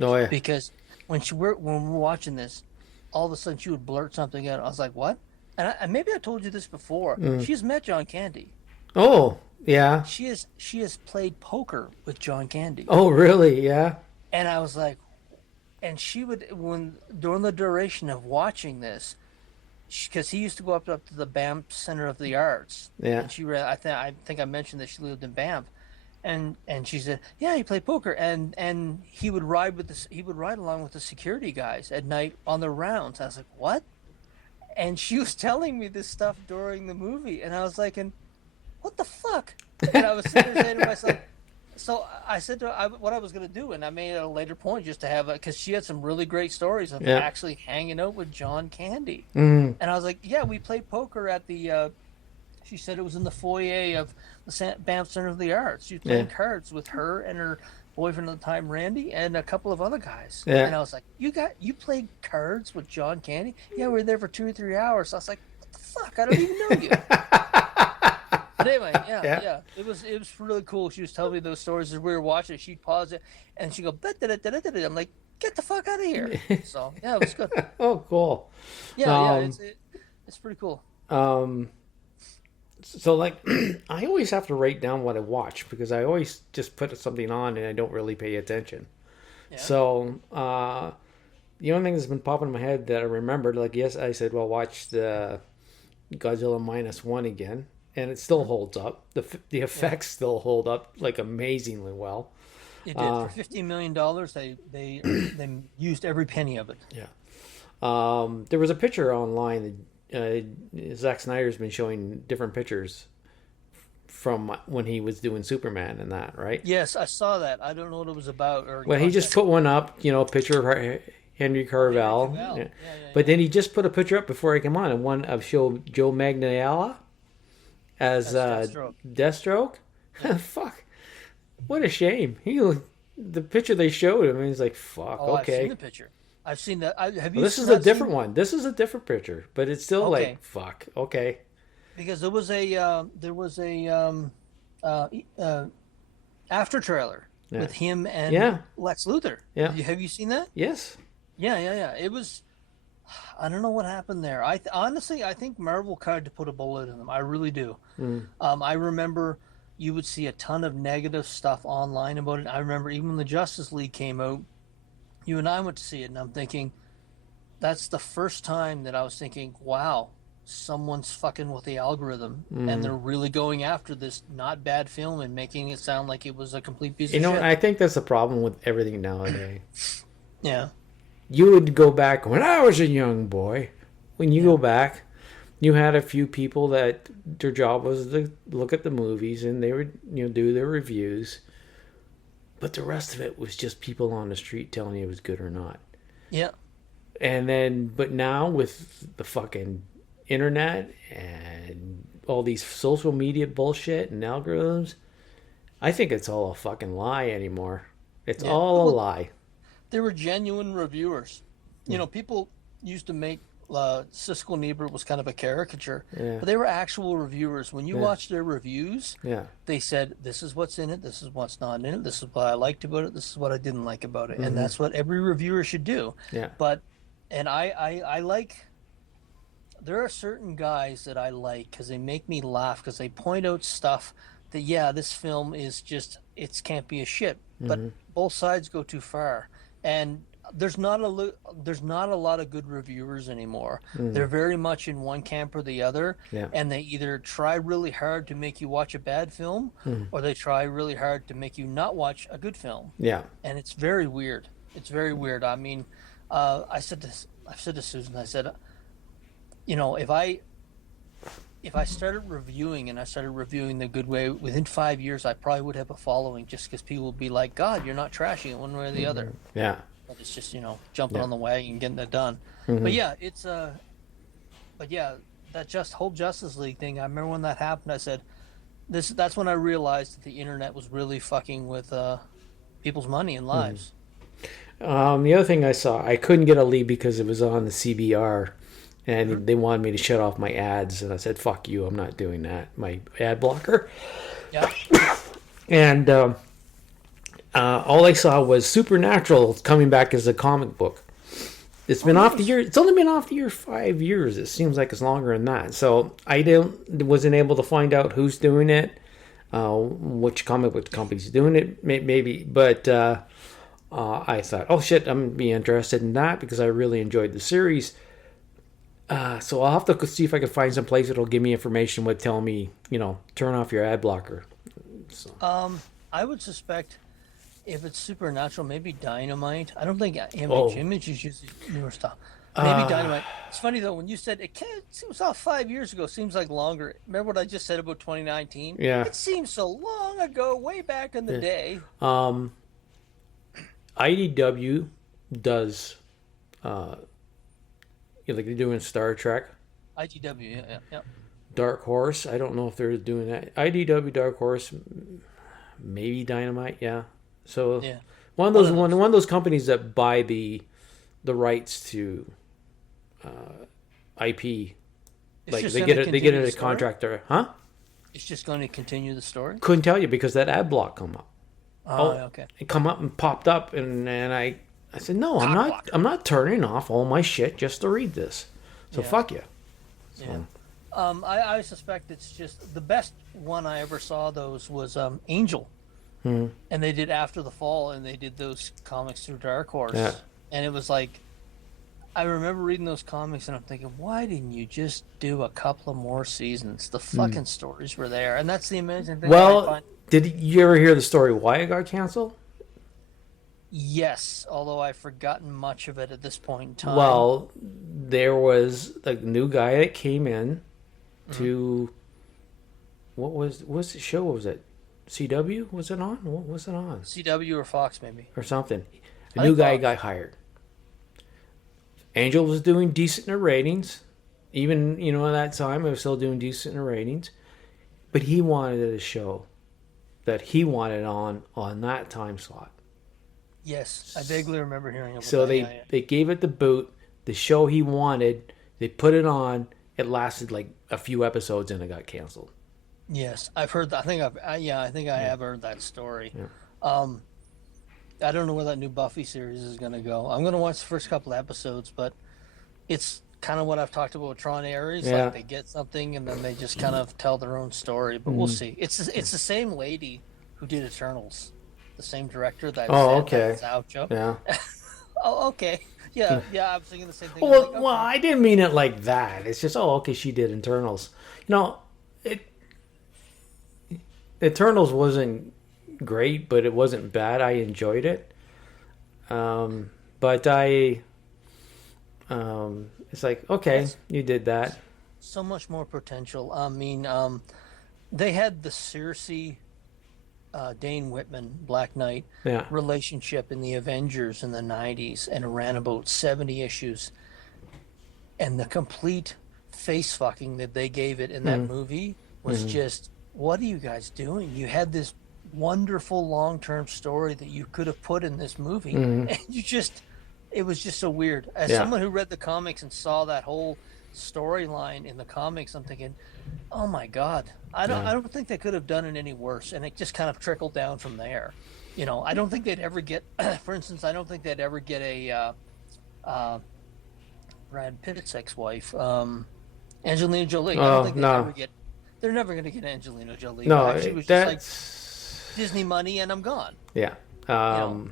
Oh, yeah. Because when we're watching this, all of a sudden she would blurt something out. I was like, what? And maybe I told you this before. She's met John Candy. Oh, yeah. She has played poker with John Candy. Oh, really? Yeah. And I was like, and she would, during the duration of watching this, because he used to go up to the Banff Center of the Arts. Yeah. And she I think I mentioned that she lived in Banff, and she said, yeah, he played poker, and he would ride along with the security guys at night on their rounds. I was like, what? And she was telling me this stuff during the movie, and I was like, what the fuck? And I was sitting there saying to myself. So I said to her what I was going to do, and I made it at a later point just to have because she had some really great stories of actually hanging out with John Candy. And I was like, yeah, we played poker at the, she said it was in the foyer of the Banff Center of the Arts. She was playing cards with her and her boyfriend at the time, Randy, and a couple of other guys. Yeah. And I was like, you played cards with John Candy? Yeah, we were there for 2 or 3 hours. So I was like, what the fuck? I don't even know you. But anyway, yeah. It was really cool. She was telling me those stories as we were watching it. She'd pause it, and she'd go, da-da-da-da-da-da. I'm like, get the fuck out of here. So, yeah, it was good. Oh, cool. Yeah, it's pretty cool. So, like, I always have to write down what I watch because I always just put something on and I don't really pay attention. Yeah. So, the only thing that's been popping in my head that I remembered, like, yes, I said, well, watch the Godzilla -1 again. And it still holds up. The effects still hold up like amazingly well. It did. For $15 million, they used every penny of it. Yeah. There was a picture online. Zack Snyder's been showing different pictures from when he was doing Superman and that, right? Yes, I saw that. I don't know what it was about. Well, he just put one up, a picture of Henry Cavill. Yeah. But then he just put a picture up before he came on, and one of Joe Manganiello as Deathstroke. Yeah. Fuck. What a shame. The picture they showed him, and he's like, fuck, okay. I've seen the picture. I've seen that. This is a different one. This is a different picture, but it's still like, fuck, okay. Because there was a after trailer with him and Lex Luthor. Yeah. Have you seen that? Yes. Yeah. It was. I don't know what happened there. Honestly, I think Marvel tried to put a bullet in them. I really do. I remember you would see a ton of negative stuff online about it. I remember even when the Justice League came out, you and I went to see it, and I'm thinking, that's the first time that I was thinking, wow, someone's fucking with the algorithm, and they're really going after this not bad film and making it sound like it was a complete piece of shit. I think that's the problem with everything nowadays. Yeah. You would go back when I was a young boy. When you go back, you had a few people that their job was to look at the movies and they would do their reviews. But the rest of it was just people on the street telling you it was good or not. Yeah. And then, but now with the fucking internet and all these social media bullshit and algorithms, I think it's all a fucking lie anymore. It's all a lie. They were genuine reviewers. People used to make Siskel and Ebert was kind of a caricature, Yeah. but they were actual reviewers. When you watch their reviews, Yeah. they said, this is what's in it, this is what's not in it, this is what I liked about it, this is what I didn't like about it. And that's what every reviewer should do. Yeah. But, and I like, there are certain guys that I like because they make me laugh, because they point out stuff that, yeah, this film is just, it can't be a shit. But both sides go too far. And there's not a lot of good reviewers anymore. They're very much in one camp or the other, and they either try really hard to make you watch a bad film, or they try really hard to make you not watch a good film. Yeah. And it's very weird. It's very weird. I mean, I've said to Susan, I said, you know, if I started reviewing and I started reviewing the good way, within 5 years I probably would have a following, just because people would be like, God, you're not trashing it one way or the other. Yeah. But it's just, you know, jumping on the wagon and getting it done. But yeah, it's but yeah, that whole Justice League thing, I remember when that happened, I said, that's when I realized that the internet was really fucking with people's money and lives. The other thing I saw, I couldn't get a lead because it was on the CBR, and they wanted me to shut off my ads, and I said, fuck you, I'm not doing that. My ad blocker. Yeah. And all I saw was Supernatural coming back as a comic book. It's been off the year. It's only been off the year 5 years. It seems like it's longer than that. So I wasn't able to find out who's doing it, which comic book company's doing it, maybe. But I thought, oh shit, I'm gonna be interested in that because I really enjoyed the series. So I'll have to see if I can find some place that'll give me information, would tell me, you know, turn off your ad blocker. So. I would suspect, if it's Supernatural, maybe Dynamite. I don't think Image is usually newer stuff. Maybe Dynamite. It's funny though, when you said it was off 5 years ago, seems like longer. Remember what I just said about 2019? Yeah. It seems so long ago, way back in the day. IDW does, like they're doing Star Trek. IDW, yeah. Dark Horse. I don't know if they're doing that. IDW, Dark Horse, maybe Dynamite. Yeah. So one of those companies that buy the rights to IP, like they get a contractor, huh? It's just going to continue the story. Couldn't tell you because that ad block come up. Okay. It come up and popped up, and I said, no, I'm not turning off all my shit just to read this. So fuck you. So. Yeah. I suspect it's just the best one I ever saw. Those was Angel. And they did After the Fall, and they did those comics through Dark Horse. Yeah. And it was like, I remember reading those comics, and I'm thinking, why didn't you just do a couple of more seasons? The fucking stories were there, and that's the amazing thing. Well, did you ever hear the story why it got canceled? Yes, although I've forgotten much of it at this point in time. Well, there was a new guy that came in to what was the show? What was it? CW? Was it on? What was it on? CW or Fox, maybe. Or something. A new guy got hired. Angel was doing decent in her ratings. Even, at that time, it was still doing decent in her ratings. But he wanted a show that he wanted on that time slot. Yes, I vaguely remember hearing about so that. they gave it the boot. The show he wanted, they put it on. It lasted like a few episodes and it got canceled. Yes, I've heard that. I think I have heard that story. Yeah. I don't know where that new Buffy series is going to go. I'm going to watch the first couple of episodes, but it's kind of what I've talked about with Tron Ares. Yeah. Like they get something and then they just kind of tell their own story. But we'll see. It's the same lady who did Eternals, the same director that. Oh, okay. Yeah. Oh, okay. Yeah, I was thinking the same thing. Well, well, I didn't mean it like that. It's just, okay, she did Eternals. Eternals wasn't great, but it wasn't bad. I enjoyed it. But it's like, okay, you did that. So much more potential. I mean, they had the Cersei, Dane Whitman, Black Knight relationship in the Avengers in the 90s, and it ran about 70 issues. And the complete face fucking that they gave it in that movie was just, what are you guys doing? You had this wonderful long-term story that you could have put in this movie, and you just, it was just so weird. As someone who read the comics and saw that whole storyline in the comics, I'm thinking, oh my God, I don't think they could have done it any worse. And it just kind of trickled down from there. You know, I don't think they'd ever get, for instance, I don't think they'd ever get a Brad Pitt's ex-wife, Angelina Jolie. I don't think they'd ever get. They're never going to get Angelina Jolie. No, back. She was just like Disney money, and I'm gone. Yeah. You know?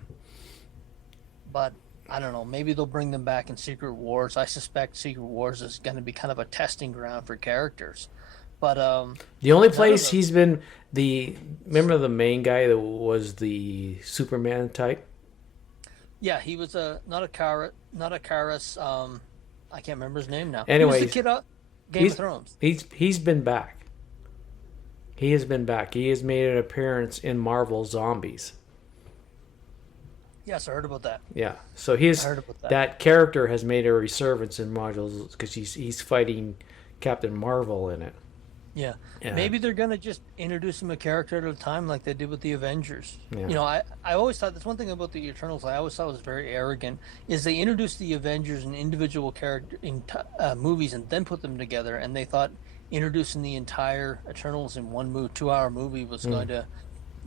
But I don't know. Maybe they'll bring them back in Secret Wars. I suspect Secret Wars is going to be kind of a testing ground for characters. But the only place he's been remember the main guy that was the Superman type? Yeah, he was not a Karis. I can't remember his name now. Anyways, he was the kid out Game of Thrones. He's been back. He has been back. He has made an appearance in Marvel Zombies. Yes, I heard about that. Yeah, so I heard about that character has made a resurgence in Marvel because he's fighting Captain Marvel in it. Yeah. Maybe they're gonna just introduce him a character at a time, like they did with the Avengers. Yeah. You know, I always thought that's one thing about the Eternals. I always thought was very arrogant is they introduced the Avengers in individual character in movies and then put them together, and they thought introducing the entire Eternals in one 2-hour movie was going to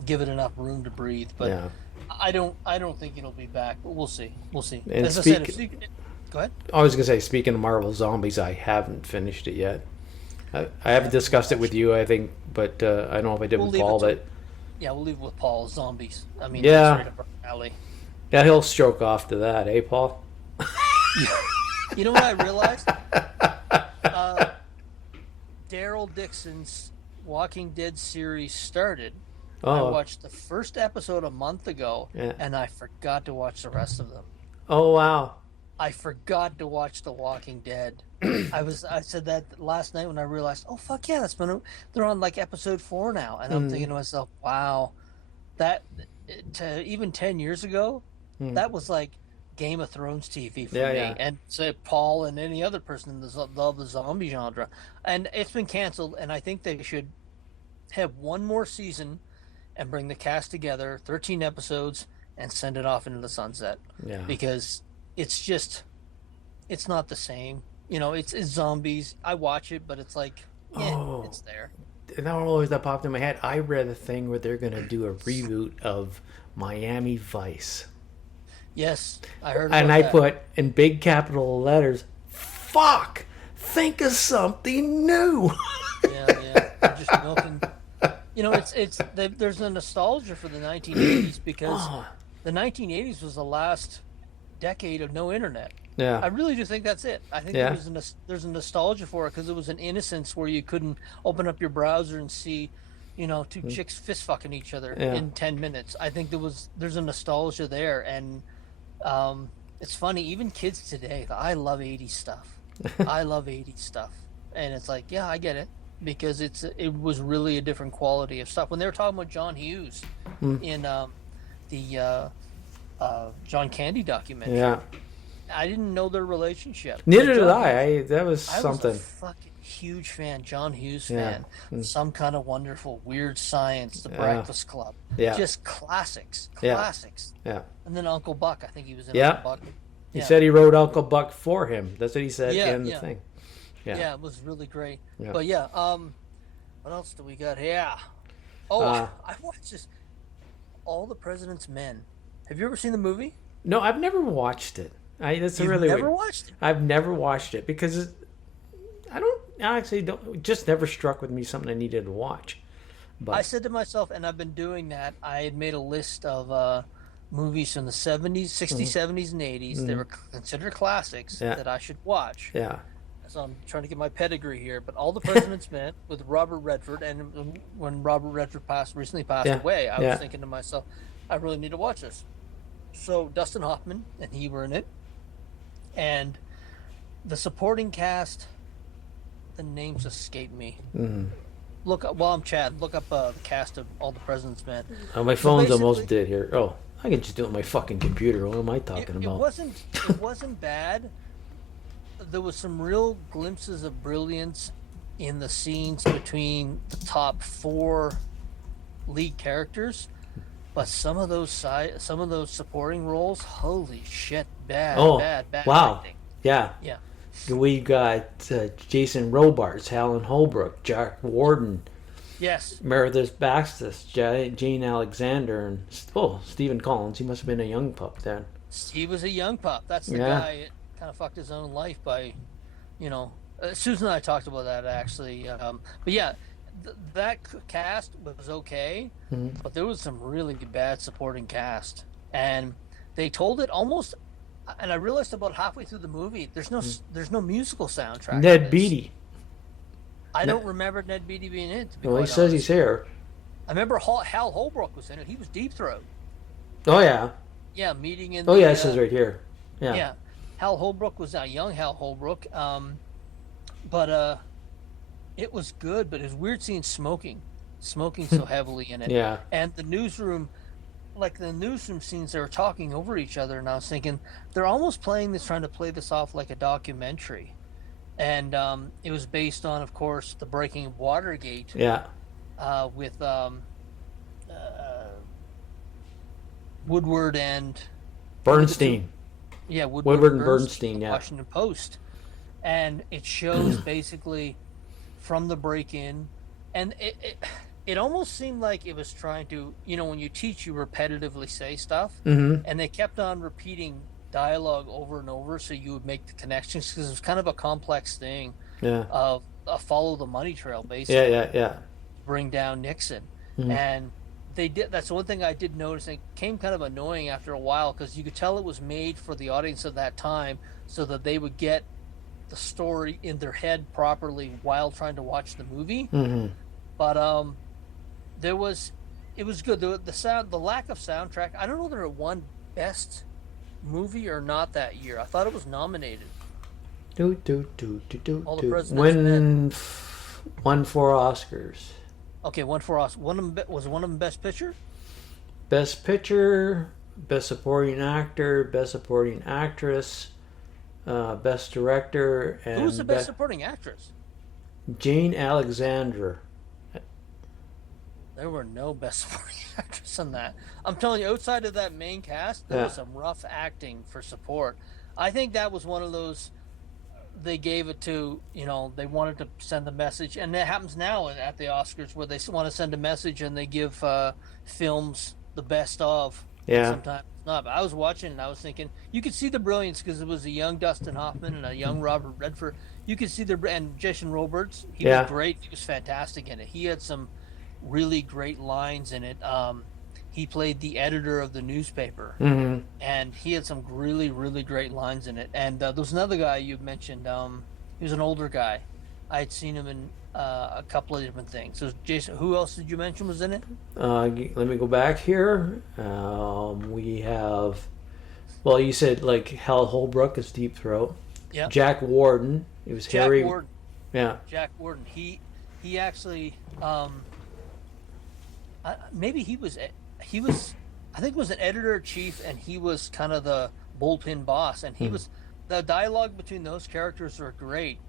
give it enough room to breathe. But I don't think it'll be back. But we'll see. We'll see. And as I said, go ahead. I was gonna say, speaking of Marvel Zombies, I haven't finished it yet. I haven't discussed it with you, I think, but I don't know if I did with Paul. But we'll leave it with Paul. Zombies. I mean, yeah, right up our alley. Yeah, he'll stroke off to that, eh, Paul? You know what I realized? Daryl Dixon's Walking Dead series started. I watched the first episode a month ago, and I forgot to watch the rest of them. Oh wow! I forgot to watch The Walking Dead. I said that last night when I realized, oh fuck yeah, they're on like episode 4 now, and I'm thinking to myself, wow, even 10 years ago, that was like Game of Thrones TV for me, and so Paul and any other person in the zombie genre, and it's been canceled, and I think they should have one more season and bring the cast together, 13 episodes, and send it off into the sunset. Yeah, because it's not the same. You know, it's zombies. I watch it, but it's like, it's there. Not always that popped in my head. I read a thing where they're going to do a reboot of Miami Vice. Yes, I heard. And I put in big capital letters, "Fuck! Think of something new." Yeah. They're just milking. You know, there's a nostalgia for the 1980s because the 1980s was the last decade of no internet. Yeah, I really do think that's it. I think there's a nostalgia for it because it was an innocence where you couldn't open up your browser and see, two chicks fist fucking each other in 10 minutes. I think there's a nostalgia there, and it's funny. Even kids today, I love 80s stuff. I love 80s stuff, and it's like, yeah, I get it because it was really a different quality of stuff. When they were talking about John Hughes in the John Candy documentary. Yeah. I didn't know their relationship. Neither did I. That was something. I was a fucking huge fan, John Hughes fan. Some Kind of Wonderful, Weird Science, The Breakfast Club. Yeah. Just classics. Classics. Yeah. And then Uncle Buck. I think he was in Uncle Buck. He said he wrote Uncle Buck for him. That's what he said in the thing. Yeah, it was really great. Yeah. But what else do we got here? I watched this. All the President's Men. Have you ever seen the movie? No, I've never watched it. You've never watched it? I've never watched it because just never struck with me something I needed to watch. But I said to myself, and I've been doing that, I had made a list of movies from the 70s, 60s, 70s, and 80s that were considered classics that I should watch. Yeah. So I'm trying to get my pedigree here, but All the President's Men with Robert Redford, and when Robert Redford recently passed away, I was thinking to myself, I really need to watch this. So Dustin Hoffman and he were in it. And the supporting cast, the names escape me. Look up while I'm chatting. Look up the cast of All the President's Men. Oh, my phone's almost dead here. Oh, I can just do it on my fucking computer. What am I talking about? It wasn't bad. There was some real glimpses of brilliance in the scenes between the top 4 lead characters, But some of those supporting roles, holy shit, bad, Oh, bad wow. acting. Yeah. Yeah. We got Jason Robards, Helen Holbrook, Jack Warden, Yes. Meredith Baxter, Jane Alexander, and Stephen Collins. He must have been a young pup then. He was a young pup. That's the guy that kind of fucked his own life by, Susan and I talked about that actually. But yeah, that cast was okay, but there was some really bad supporting cast, and they told it almost. And I realized about halfway through the movie, there's no musical soundtrack. Ned Beatty. I don't remember Ned Beatty being in it. To be Well, he quite says honest. he's here. I remember Hal Holbrook was in it. He was Deep Throat. Oh, yeah. Yeah, meeting in. Oh, yeah, it says right here. Yeah. Yeah, Hal Holbrook was a young Hal Holbrook. But it was good. But it was weird seeing smoking so heavily in it. Yeah. And the newsroom scenes, they were talking over each other, and I was thinking they're almost trying to play this off like a documentary. And it was based on, of course, the breaking of Watergate. Yeah. With Woodward and Bernstein. Yeah, Woodward and Bernstein, yeah. Washington Post. And it shows basically from the break-in, and it almost seemed like it was trying to, when you teach, you repetitively say stuff, and they kept on repeating dialogue over and over so you would make the connections, because it was kind of a complex thing of follow the money trail, basically. Yeah. Bring down Nixon. And they did. That's one thing I did notice. It came kind of annoying after a while, because you could tell it was made for the audience of that time so that they would get the story in their head properly while trying to watch the movie. But it was good. The lack of soundtrack, I don't know whether it won best movie or not that year. I thought it was nominated. All the President's Won 4 Oscars. Okay, won for us. Was one of them Best Picture? Best Picture, Best Supporting Actor, Best Supporting Actress, Best Director, and Who was the Best Supporting Actress? Jane Alexander. There were no Best Supporting Actress on that. I'm telling you, outside of that main cast, there was some rough acting for support. I think that was one of those. They gave it to, they wanted to send a message, and it happens now at the Oscars where they want to send a message and they give films the best of. Yeah. Sometimes it's not. But I was watching and I was thinking, you could see the brilliance, because it was a young Dustin Hoffman and a young Robert Redford. You could see and Jason Robards. He was great. He was fantastic in it. He had some really great lines in it. He played the editor of the newspaper, and he had some really, really great lines in it. And there was another guy you mentioned. He was an older guy. I had seen him in a couple of different things. So Jason, who else did you mention was in it? Let me go back here. We have, you said like Hal Holbrook as Deep Throat. Yeah. Jack Warden. It was Harry. Warden. Yeah. Jack Warden. He actually maybe he was. I think, was an editor-in-chief, and he was kind of the bullpen boss. And he was, the dialogue between those characters were great,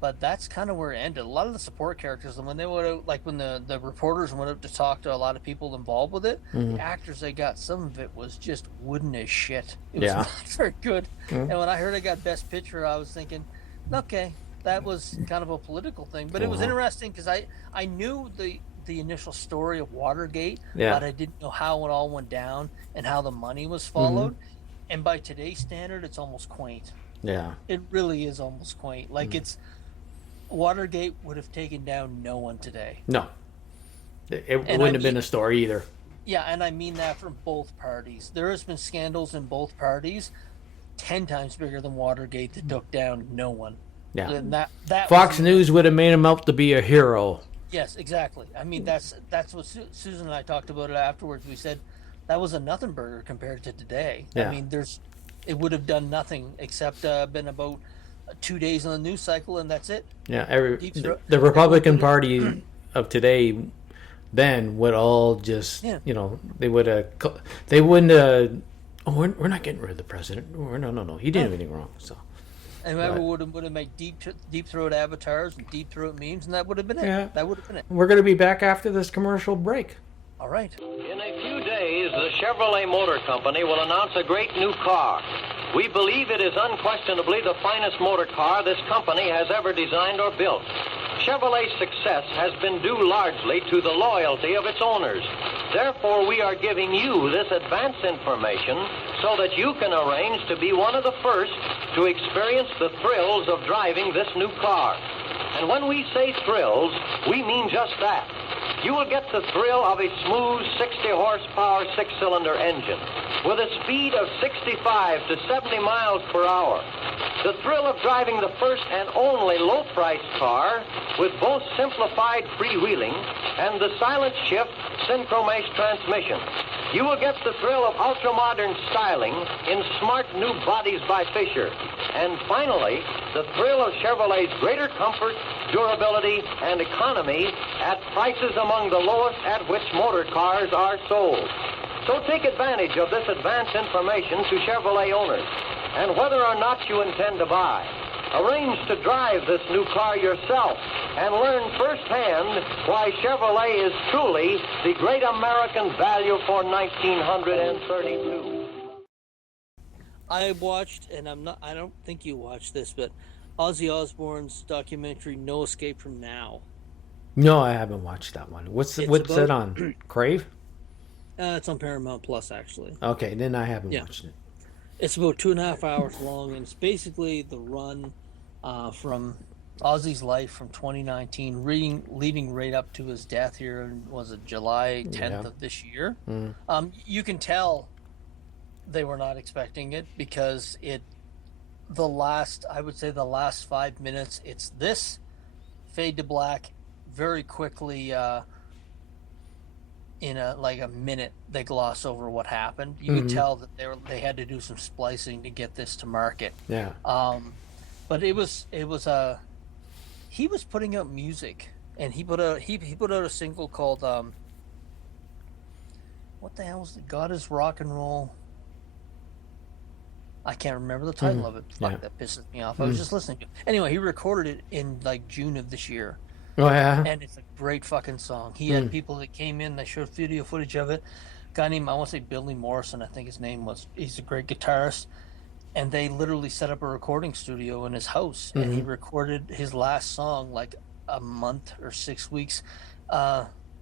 but that's kind of where it ended. A lot of the support characters, and when they went out, like when the reporters went up to talk to a lot of people involved with it, the actors they got, some of it was just wooden as shit. It was not very good. And when I heard I got Best Picture, I was thinking, okay, that was kind of a political thing. But it was interesting, because I knew the initial story of Watergate, but I didn't know how it all went down and how the money was followed. And by today's standard, it's almost quaint. Yeah. It really is almost quaint. Like Watergate would have taken down no one today. No. It wouldn't have been a story either. Yeah, and I mean that from both parties. There has been scandals in both parties 10 times bigger than Watergate that took down no one. Yeah. And that Fox News would have made him out to be a hero. Yes, exactly. I mean, that's what Susan and I talked about it afterwards. We said that was a nothing burger compared to today. Yeah. I mean, it would have done nothing except been about 2 days on the news cycle, and that's it. Yeah, the Republican Party of today then would all just, they wouldn't have, we're not getting rid of the president. No, he didn't do anything wrong, so. And whoever would have made deep throat avatars and deep throat memes, and that would have been it. Yeah. That would have been it. We're going to be back after this commercial break. All All right. In a few days, the Chevrolet Motor Company will announce a great new car. We believe it is unquestionably the finest motor car this company has ever designed or built. Chevrolet's success has been due largely to the loyalty of its owners. Therefore, we are giving you this advance information so that you can arrange to be one of the first to experience the thrills of driving this new car. And when we say thrills, we mean just that. You will get the thrill of a smooth 60-horsepower six-cylinder engine with a speed of 65 to 70 miles per hour. The thrill of driving the first and only low-priced car with both simplified freewheeling and the silent shift synchromesh transmission. You will get the thrill of ultra-modern styling in smart new bodies by Fisher. And finally, the thrill of Chevrolet's greater comfort, durability, and economy at prices among the lowest at which motor cars are sold. So take advantage of this advance information to Chevrolet owners. And whether or not you intend to buy, arrange to drive this new car yourself and learn firsthand why Chevrolet is truly the great American value for 1932. I watched, and I don't think you watched this, but Ozzy Osbourne's documentary No Escape from Now. No, I haven't watched that one. What's it on? Crave? It's on Paramount Plus, actually. Okay, then I haven't watched it. It's about 2.5 hours long, and it's basically the run from Ozzy's life from 2019, leading right up to his death here. Was it July 10th of this year? You can tell they were not expecting it because the last 5 minutes, it's this fade to black very quickly. In a minute, they gloss over what happened. You could tell that they had to do some splicing to get this to market. Yeah. But he was putting out music, and he put out a single called what the hell was it? God is Rock and Roll. I can't remember the title of it. Fuck, that pisses me off. I was just listening to it. Anyway, he recorded it in June of this year. Oh, yeah? And it's a great fucking song. He had people that came in, they showed video footage of it. A guy named, I want to say Billy Morrison, I think his name was. He's a great guitarist. And they literally set up a recording studio in his house. And he recorded his last song a month or 6 weeks.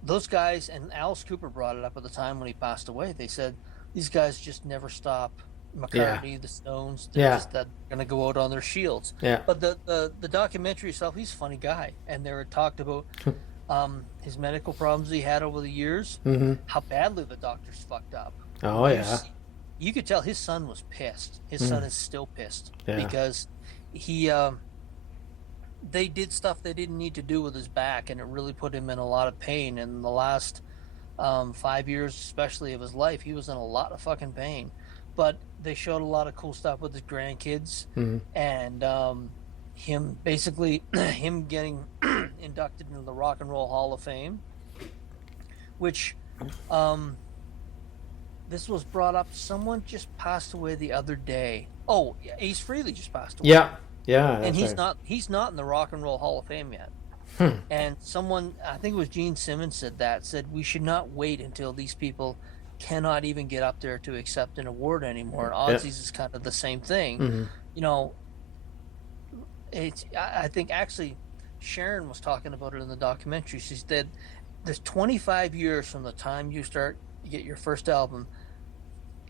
Those guys, and Alice Cooper brought it up at the time when he passed away. They said, these guys just never stop. McCartney, the Stones, they're going to go out on their shields. Yeah. But the documentary itself, he's a funny guy. And they were talked about his medical problems he had over the years, how badly the doctors fucked up. Oh, yeah. You could tell his son was pissed. His son is still pissed because they did stuff they didn't need to do with his back, and it really put him in a lot of pain. And the last 5 years, especially of his life, he was in a lot of fucking pain. But they showed a lot of cool stuff with his grandkids, and him getting inducted into the Rock and Roll Hall of Fame, which this was brought up. Someone just passed away the other day. Oh, Ace Frehley just passed away. Yeah, and he's not in the Rock and Roll Hall of Fame yet. And someone, I think it was Gene Simmons, said we should not wait until these people cannot even get up there to accept an award anymore. And Ozzy's is kind of the same thing. You know, I think actually Sharon was talking about it in the documentary. She said there's 25 years from the time you get your first album,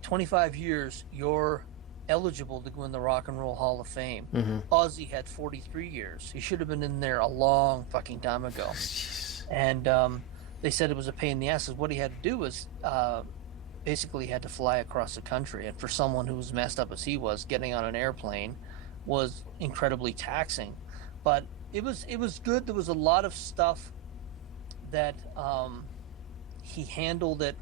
25 years you're eligible to go in the Rock and Roll Hall of Fame. Ozzy had 43 years. He should have been in there a long fucking time ago. And they said it was a pain in the ass. What he had to do was basically had to fly across the country, and for someone who was messed up as he was, getting on an airplane was incredibly taxing. But it was good. There was a lot of stuff that he handled it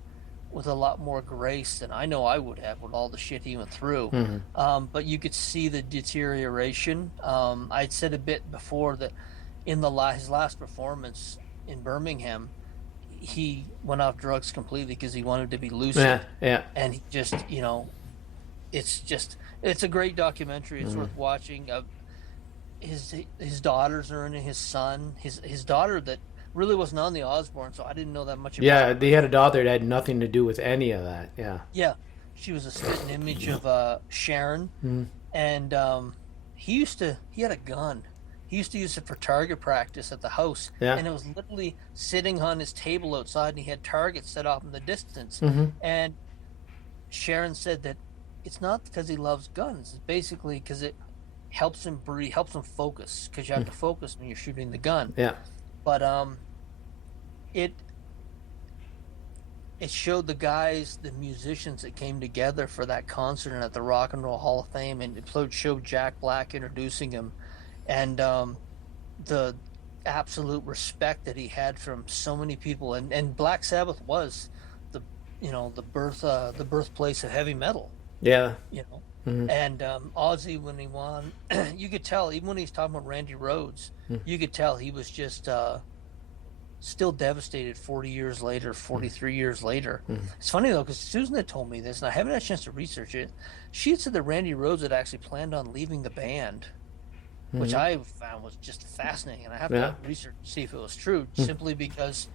with a lot more grace than I know I would have with all the shit he went through. But you could see the deterioration. I'd said a bit before that in his last performance in Birmingham, he went off drugs completely because he wanted to be lucid. And he just, it's a great documentary. It's worth watching. His daughters are in it, his son, his daughter that really wasn't on the Osbourne, so I didn't know that much about Yeah, her. they had a daughter that had nothing to do with any of that. Yeah. Yeah, she was a spitting image of Sharon, and he had a gun. He used to use it for target practice at the house, Yeah. and it was literally sitting on his table outside, and he had targets set off in the distance. And Sharon said that it's not because he loves guns; it's basically because it helps him breathe, helps him focus, because you have to focus when you're shooting the gun. Yeah. But it showed the guys, the musicians that came together for that concert and at the Rock and Roll Hall of Fame, and it showed Jack Black introducing him, and the absolute respect that he had from so many people, and Black Sabbath was the birthplace of heavy metal, Yeah. and Ozzy, when he won, you could tell, even when he's talking about Randy Rhoads, you could tell he was just still devastated 43 years later. It's funny though, because Susan had told me this, and I haven't had a chance to research it. She had said that Randy Rhoads had actually planned on leaving the band, which I found was just fascinating, and I have to research to see if it was true, simply because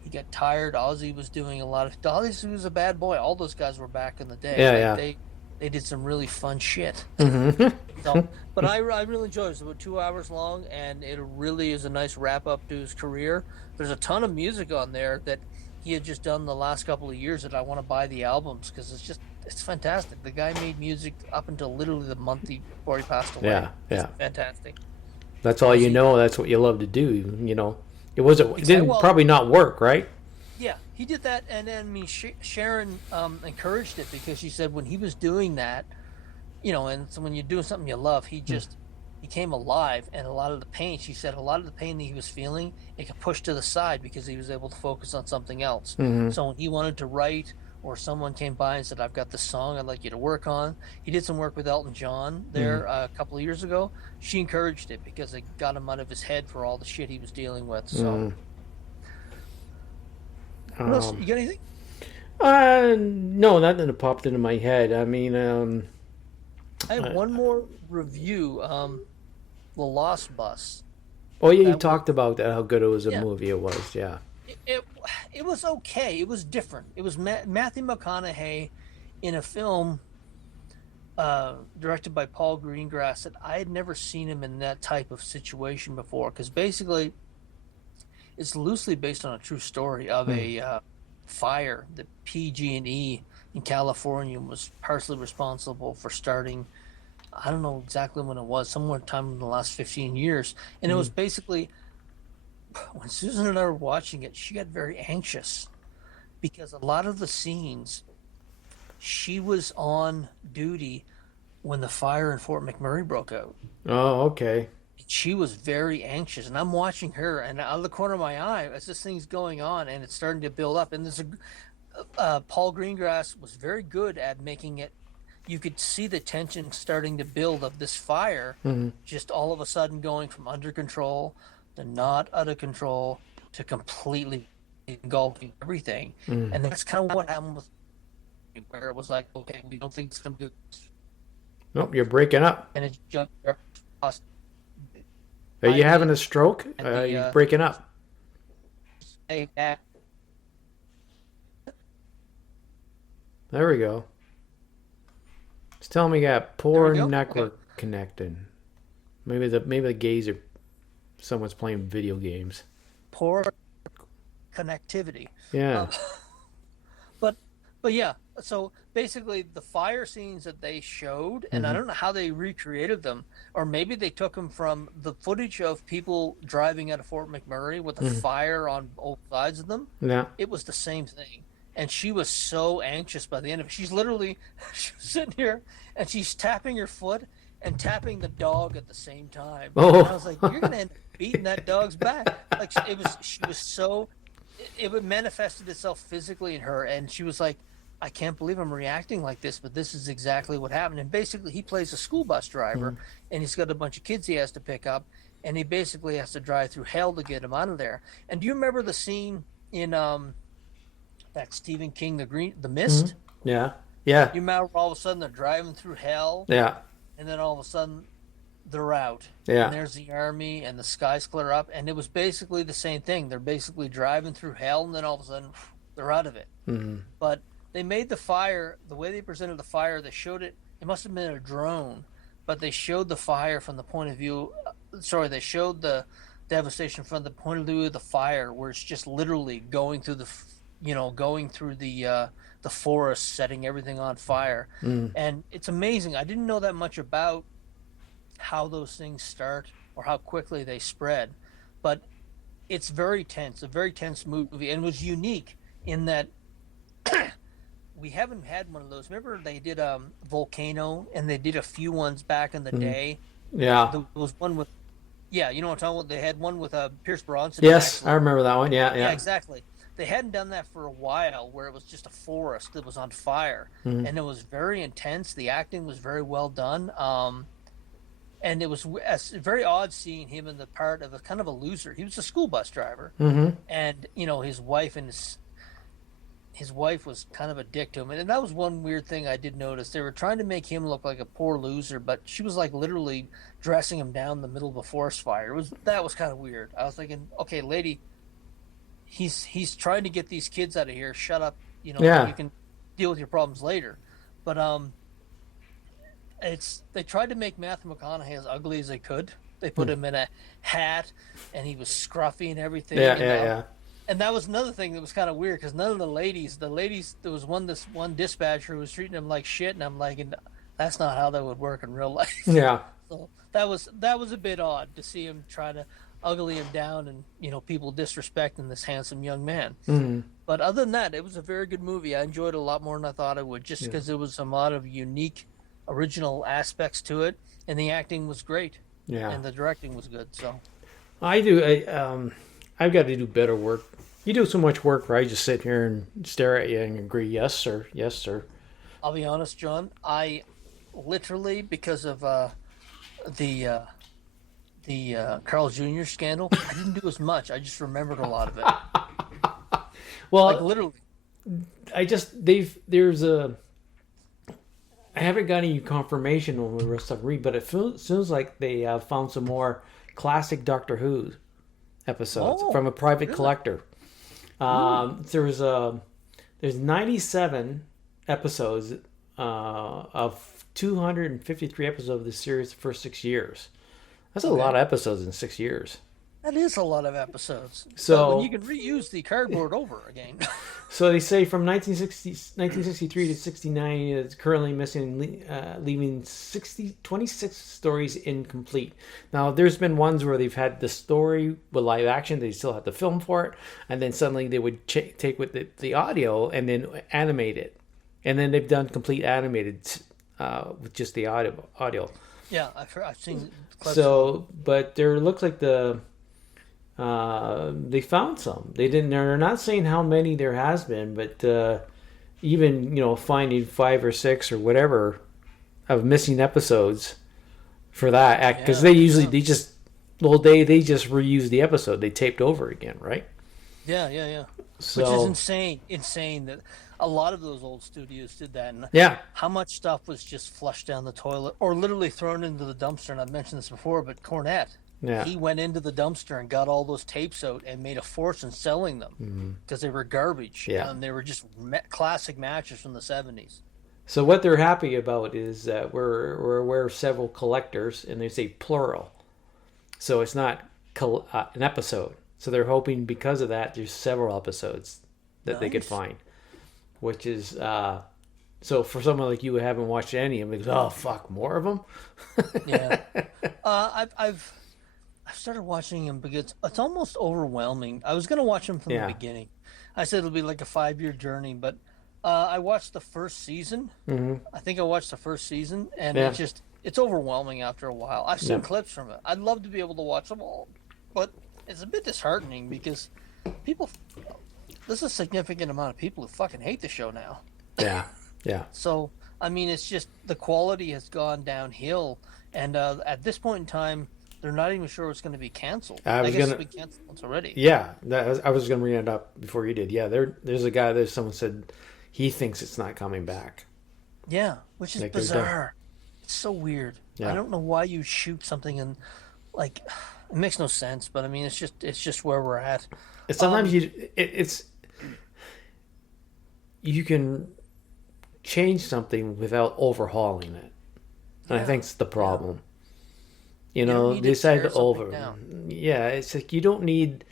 he got tired. Ozzy was doing a lot of... Ozzy was a bad boy. All those guys were back in the day. Yeah, They did some really fun shit. Mm-hmm. So, but I really enjoyed it. It's about 2 hours long, and it really is a nice wrap-up to his career. There's a ton of music on there that he had just done the last couple of years that I want to buy the albums, because it's fantastic. The guy made music up until literally the month before he passed away. Yeah, yeah. It's fantastic. That's all you know. That's what you love to do. It didn't probably not work, right? Yeah, he did that, and then Sharon encouraged it, because she said when he was doing that, and so when you're doing something you love, he came alive, and a lot of the pain, she said, a lot of the pain that he was feeling, it could push to the side because he was able to focus on something else. So when he wanted to write, or someone came by and said, I've got this song I'd like you to work on. He did some work with Elton John there a couple of years ago. She encouraged it because it got him out of his head for all the shit he was dealing with. So, what else? You got anything? No, nothing that popped into my head. I mean, I have one more review. The Lost Bus. Oh yeah, you talked about that, how good it was a movie it was. Yeah. It was okay. It was different. It was Matthew McConaughey in a film directed by Paul Greengrass that I had never seen him in that type of situation before. Because basically, it's loosely based on a true story of a fire that PG&E in California was partially responsible for starting. I don't know exactly when it was, somewhere time in the last 15 years. And it was basically, when Susan and I were watching it, she got very anxious because a lot of the scenes, she was on duty when the fire in Fort McMurray broke out. Oh, okay. She was very anxious, and I'm watching her, and out of the corner of my eye, as this thing's going on, and it's starting to build up, and there's Paul Greengrass was very good at making it. You could see the tension starting to build of this fire, just all of a sudden going from under control to not out of control to completely engulfing everything. And that's kind of what happened with, where it was like, okay, we don't think it's going to do. Nope, you're breaking up. And it jumped. Are you having a stroke? You're breaking up. There we go. It's telling me you got poor network connected. Maybe the gays are someone's playing video games. Poor connectivity. Yeah. But yeah, so basically the fire scenes that they showed, and I don't know how they recreated them, or maybe they took them from the footage of people driving out of Fort McMurray with a fire on both sides of them. Yeah. It was the same thing. And she was so anxious by the end of it. She was sitting here and she's tapping her foot and tapping the dog at the same time. Oh. And I was like, you're going to end up beating that dog's back. Like she was so, it manifested itself physically in her. And she was like, I can't believe I'm reacting like this, but this is exactly what happened. And basically he plays a school bus driver and he's got a bunch of kids he has to pick up. And he basically has to drive through hell to get them out of there. And do you remember the scene in, that Stephen King, The Mist? Yeah. Yeah. You remember all of a sudden they're driving through hell? Yeah. And then all of a sudden they're out. Yeah. And there's the army, and the skies clear up, and it was basically the same thing. They're basically driving through hell, and then all of a sudden, they're out of it. Mm-hmm. But they made the fire, the way they presented the fire, they showed it, it must have been a drone, but they showed the fire from the point of view, they showed the devastation from the point of view of the fire, where it's just literally going through the forest, setting everything on fire. And it's amazing. I didn't know that much about how those things start or how quickly they spread, but it's very tense, a very tense movie, and it was unique in that we haven't had one of those. Remember they did Volcano, and they did a few ones back in the day. Yeah. There was one with, you know what I'm talking about? They had one with Pierce Bronson. Yes, I remember that one. Yeah. Yeah, exactly. They hadn't done that for a while, where it was just a forest that was on fire, and it was very intense. The acting was very well done, and it was very odd seeing him in the part of a kind of a loser. He was a school bus driver, and his wife his wife was kind of a dick to him, and that was one weird thing I did notice. They were trying to make him look like a poor loser, but she was like literally dressing him down in the middle of a forest fire. That was kind of weird. I was thinking, okay, lady. He's trying to get these kids out of here. Shut up. You can deal with your problems later. But they tried to make Matthew McConaughey as ugly as they could. They put him in a hat, and he was scruffy and everything. Yeah. And that was another thing that was kind of weird, because none of the ladies, there was one dispatcher who was treating him like shit, and I'm like, that's not how that would work in real life. Yeah. So that was a bit odd to see him try to ugly him down, and people disrespecting this handsome young man. But other than that, it was a very good movie. I enjoyed it a lot more than I thought I would, just because there was a lot of unique original aspects to it, and the acting was great, and the directing was good. So I've got to do better work. You do so much work where I just sit here and stare at you and agree, yes sir, yes sir. I'll be honest, John, I literally, because of the Carl Jr. scandal, I didn't do as much. I just remembered a lot of it. Well, like literally, I haven't got any confirmation on the rest of read, but it feels like they found some more classic Doctor Who episodes from a private collector. There's 97 episodes of 253 episodes of the series the first 6 years. That's a lot of episodes in 6 years. That is a lot of episodes. So you can reuse the cardboard over again. So they say from 1963 to 69, it's currently missing, leaving 26 stories incomplete. Now, there's been ones where they've had the story with live action, they still have to film for it, and then suddenly they would take with the audio and then animate it. And then they've done complete animated with just the audio. Yeah, I've seen. So, but there looks like they found some. They're not saying how many there has been, but even finding 5 or 6 or whatever of missing episodes for that, because they just reuse the episode. They taped over again, right? Yeah. So, which is insane that a lot of those old studios did that. And how much stuff was just flushed down the toilet or literally thrown into the dumpster. And I've mentioned this before, but Cornette, he went into the dumpster and got all those tapes out and made a fortune selling them because they were garbage. And they were just classic matches from the 70s. So what they're happy about is that we're aware of several collectors, and they say plural. So it's not an episode. So they're hoping because of that, there's several episodes that they could find. Which is, so for someone like you who haven't watched any of them, it's, oh, fuck, more of them? Yeah. I've started watching them because it's almost overwhelming. I was going to watch them from the beginning. I said it'll be like a 5-year journey, but I watched the first season. I think I watched the first season, and it's overwhelming after a while. I've seen clips from it. I'd love to be able to watch them all, but it's a bit disheartening because there's a significant amount of people who fucking hate the show now. Yeah. So, I mean, it's just the quality has gone downhill, and at this point in time, they're not even sure it's going to be canceled. I guess it's been canceled once already. Yeah, I was going to bring it up before you did. Yeah, there's a guy that someone said he thinks it's not coming back. Yeah, which is bizarre. It's so weird. Yeah. I don't know why you shoot something and like it makes no sense. But I mean, it's just where we're at. Sometimes you can change something without overhauling it. And I think it's the problem. You don't know, need they to decide tear to something down. Yeah, it's like you don't need.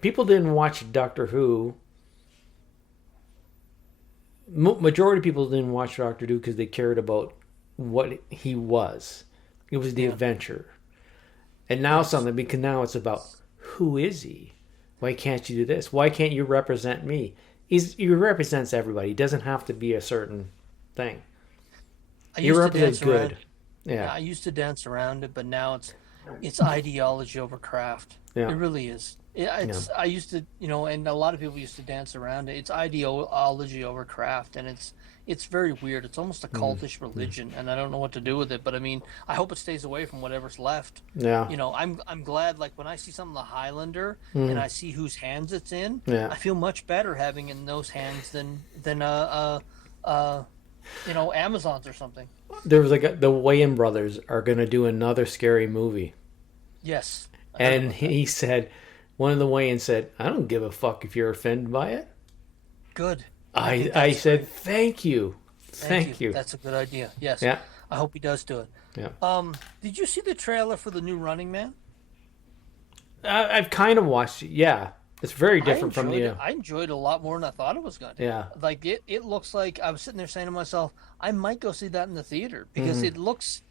People didn't watch Doctor Who. Majority of people didn't watch Doctor Who because they cared about what he was. It was the adventure. And now because now it's about who is he? Why can't you do this? Why can't you represent me? He represents everybody. He doesn't have to be a certain thing. He represents good. Yeah. I used to dance around it, but now it's ideology over craft. Yeah. It really is. I used to, and a lot of people used to dance around it. It's ideology over craft, and it's very weird. It's almost a cultish religion, and I don't know what to do with it. But I mean, I hope it stays away from whatever's left. Yeah. I'm glad. Like when I see something the Highlander, and I see whose hands it's in, Yeah. I feel much better having in those hands than Amazon's or something. There was the Wayans brothers are going to do another scary movie. Yes. And he said, one of the Wayans said, I don't give a fuck if you're offended by it. Good. I said, thank you. Thank you. That's a good idea. Yes. Yeah. I hope he does do it. Yeah. Did you see the trailer for the new Running Man? I've kind of watched it. Yeah. It's very different from the... I enjoyed it a lot more than I thought it was going to. Yeah. Like, it looks like... I was sitting there saying to myself, I might go see that in the theater because it looks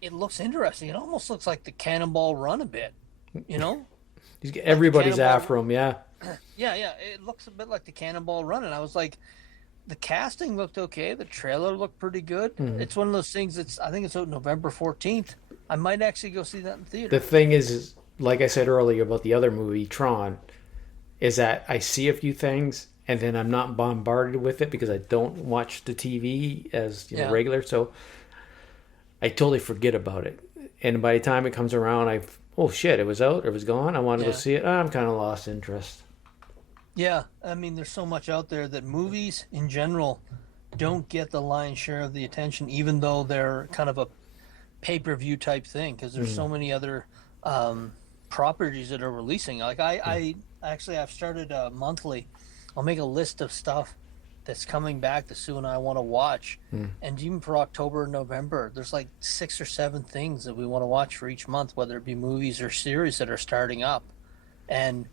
interesting. It almost looks like the Cannonball Run a bit, Everybody's after him, yeah. Yeah. It looks a bit like the Cannonball Run, and I was like, the casting looked okay. The trailer looked pretty good. It's one of those things I think it's out November 14th. I might actually go see that in the theater. The thing is, like I said earlier about the other movie, Tron, is that I see a few things and then I'm not bombarded with it because I don't watch the TV as regular. So I totally forget about it. And by the time it comes around, oh shit, it was out, it was gone. I want to go see it. I'm kind of lost interest. Yeah, I mean, there's so much out there that movies in general don't get the lion's share of the attention, even though they're kind of a pay-per-view type thing, because there's so many other properties that are releasing. Like I've started monthly. I'll make a list of stuff that's coming back that Sue and I want to watch, and even for October and November, there's like 6 or 7 things that we want to watch for each month, whether it be movies or series that are starting up, and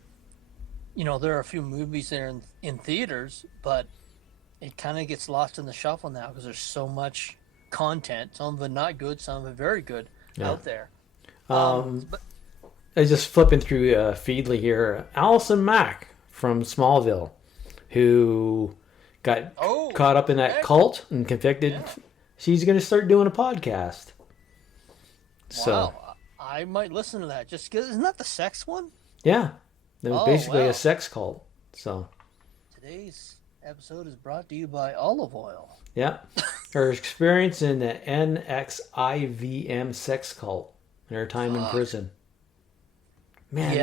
there are a few movies there in theaters, but it kind of gets lost in the shuffle now because there's so much content. Some of it not good, some of it very good out there. But I just flipping through Feedly here. Allison Mack from Smallville, who got caught up in that cult and convicted. Yeah. She's going to start doing a podcast. So I might listen to that. Just because, isn't that the sex one? Yeah. It was basically a sex cult. So today's episode is brought to you by olive oil. Yeah. Her experience in the NXIVM sex cult and her time in prison. Man,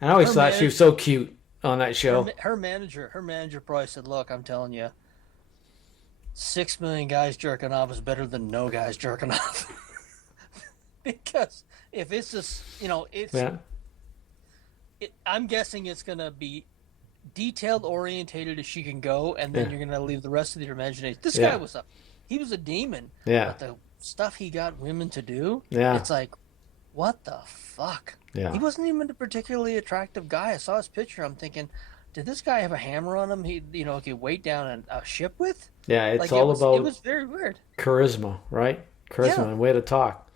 I always thought she was so cute on that show. Her manager probably said, "Look, I'm telling you, 6 million guys jerking off is better than no guys jerking off." Because if it's just, I'm guessing it's gonna be detailed orientated as she can go, and then you're gonna leave the rest of your imagination. This guy he was a demon. Yeah. But the stuff he got women to do, yeah, it's like, what the fuck? Yeah. He wasn't even a particularly attractive guy. I saw his picture. I'm thinking, did this guy have a hammer on him? He could weight down a ship with? Yeah, it's about. It was very weird. Charisma, right? Charisma and way to talk.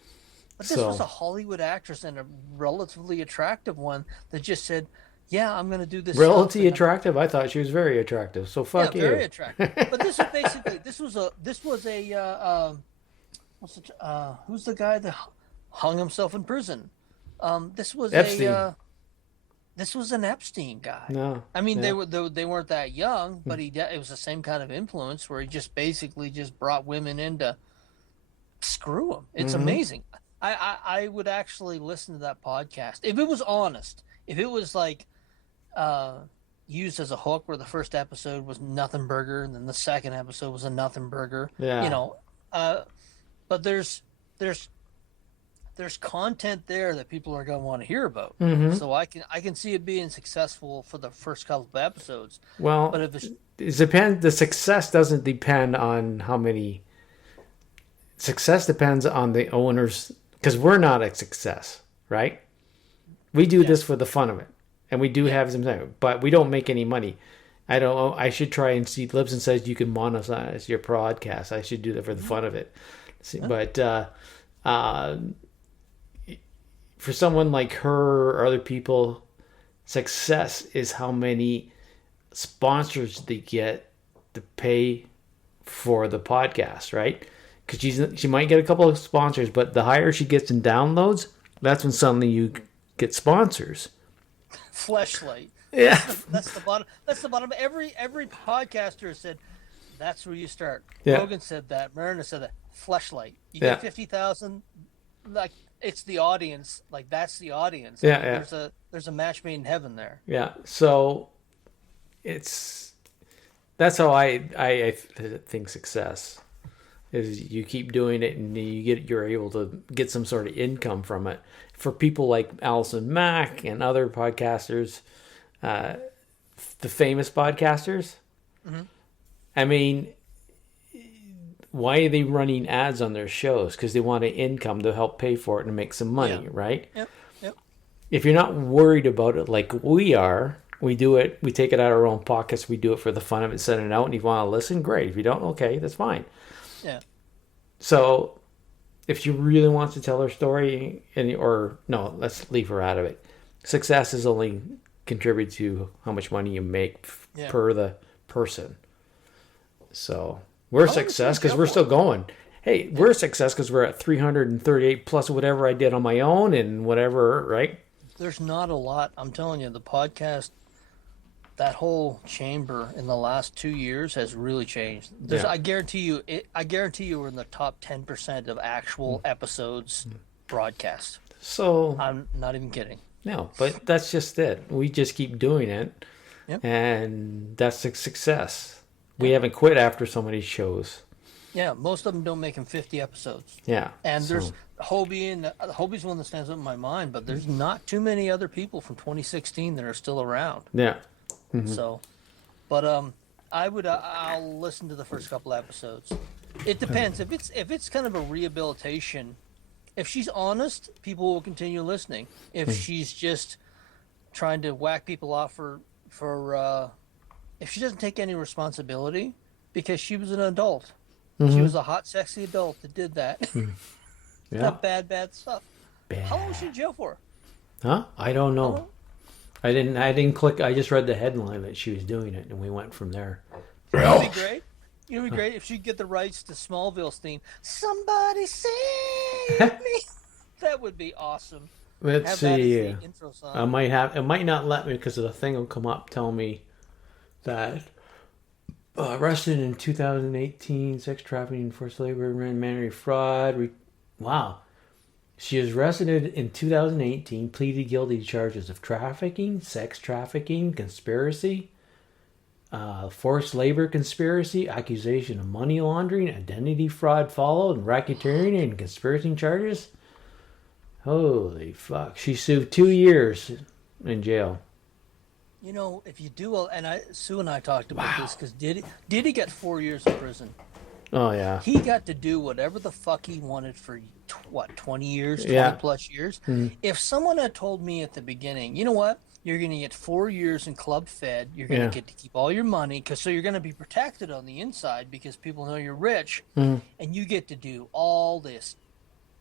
But this was a Hollywood actress and a relatively attractive one that just said, "Yeah, I'm going to do this." Relatively attractive? I thought she was very attractive. So fuck you. Very attractive. But this was basically who's the guy that hung himself in prison? This was Epstein. This was an Epstein guy. No, I mean they weren't that young, but it was the same kind of influence where he just basically just brought women in to screw them. It's amazing. I would actually listen to that podcast if it was honest. If it was like used as a hook, where the first episode was nothing burger, and then the second episode was a nothing burger. Yeah. You know, but there's content there that people are going to want to hear about. So I can see it being successful for the first couple of episodes. Well, But if it's, it depends. The success doesn't depend on how many. Success depends on the owners, because we're not a success, right? We do this for the fun of it, and we do have some time, but we don't make any money. I don't know. I should try and see. Libsyn says you can monetize your podcast. I should do that for the fun of it. But for someone like her or other people, success is how many sponsors they get to pay for the podcast, right? Because she might get a couple of sponsors, but the higher she gets in downloads, that's when suddenly you get sponsors. Fleshlight. Yeah, That's the bottom. That's the bottom. Every podcaster said that's where you start. Yeah. Rogan said that. Marina said that. Fleshlight. You Yeah. get 50,000. Like, it's the audience. Like, that's the audience. Yeah, Like, yeah. There's a match made in heaven there. yeah. So that's how I think success is. You keep doing it, and you're able to get some sort of income from it. For people like Allison Mack and other podcasters, the famous podcasters. I mean, why are they running ads on their shows? Because they want an income to help pay for it and make some money, right? Yep. If you're not worried about it like we are, we do it, we take it out of our own pockets, we do it for the fun of it, send it out, and if you want to listen, great. If you don't, okay, that's fine. Yeah. So if she really wants to tell her story, let's leave her out of it. Success is only contribute to how much money you make per the person. So we're a success because we're still going. Hey, we're a success because we're at 338 plus whatever I did on my own and whatever, right? There's not a lot. I'm telling you, the podcast, that whole chamber in the last 2 years has really changed. I guarantee you, we're in the top 10% of actual episodes broadcast. So I'm not even kidding. No, but that's just it. We just keep doing it, Yep. and that's a success. We haven't quit after so many shows. Yeah, most of them don't make 50 episodes. Yeah, And there's Hobie, and Hobie's one that stands up in my mind, but there's not too many other people from 2016 that are still around. Yeah. So, but I'll listen to the first couple episodes. It depends. If it's kind of a rehabilitation, if she's honest, people will continue listening. If she's just trying to whack people off for if she doesn't take any responsibility, because she was an adult. She was a hot, sexy adult that did that. Yeah. That bad stuff. How long was she in jail for? Huh? I don't know. I didn't click. I just read the headline that she was doing it, and we went from there. That'd be great. It would be great if she'd get the rights to Smallville's theme. Somebody save me. That would be awesome. Let's Have that as see. the intro song. It might not let me because the thing will come up tell me that arrested in 2018, sex trafficking, forced labor, money fraud. Wow. She was arrested in 2018, pleaded guilty to charges of trafficking, sex trafficking, conspiracy, forced labor conspiracy, accusation of money laundering, identity fraud followed, and racketeering and conspiracy charges. Holy fuck. She sued 2 years in jail. You know, if you do, Sue and I talked about this, because Diddy got 4 years in prison. Oh, yeah. He got to do whatever the fuck he wanted for, 20 years, 20 plus years? If someone had told me at the beginning, you know what, you're going to get 4 years in Club Fed, you're going to get to keep all your money, so you're going to be protected on the inside because people know you're rich, and you get to do all this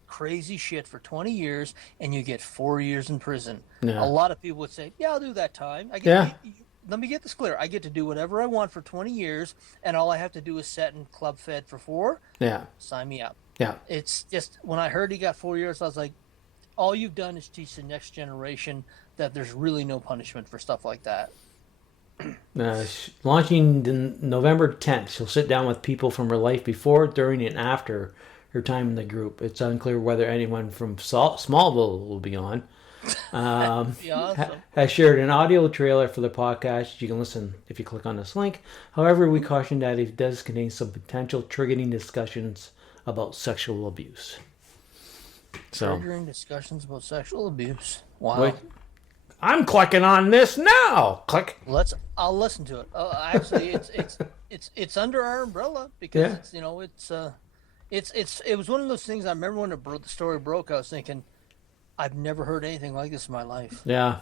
crazy shit for 20 years, and you get 4 years in prison. Yeah. A lot of people would say, yeah, I'll do that time. Let me get this clear. I get to do whatever I want for 20 years, and all I have to do is set in Club Fed for 4. Yeah. Sign me up. Yeah. It's just, when I heard he got 4 years, I was like, all you've done is teach the next generation that there's really no punishment for stuff like that. Launching November 10th, she'll sit down with people from her life before, during, and after her time in the group. It's unclear whether anyone from Smallville will be on. Be awesome. has shared an audio trailer for the podcast. You can listen if you click on this link. However, we caution that it does contain some potential triggering discussions about sexual abuse. So, Triggering discussions about sexual abuse. Wow. wait, I'm clicking on this now. Click. I'll listen to it. Actually, it's under our umbrella because Yeah. it was one of those things. I remember when the story broke, I was thinking, I've never heard anything like this in my life. Yeah.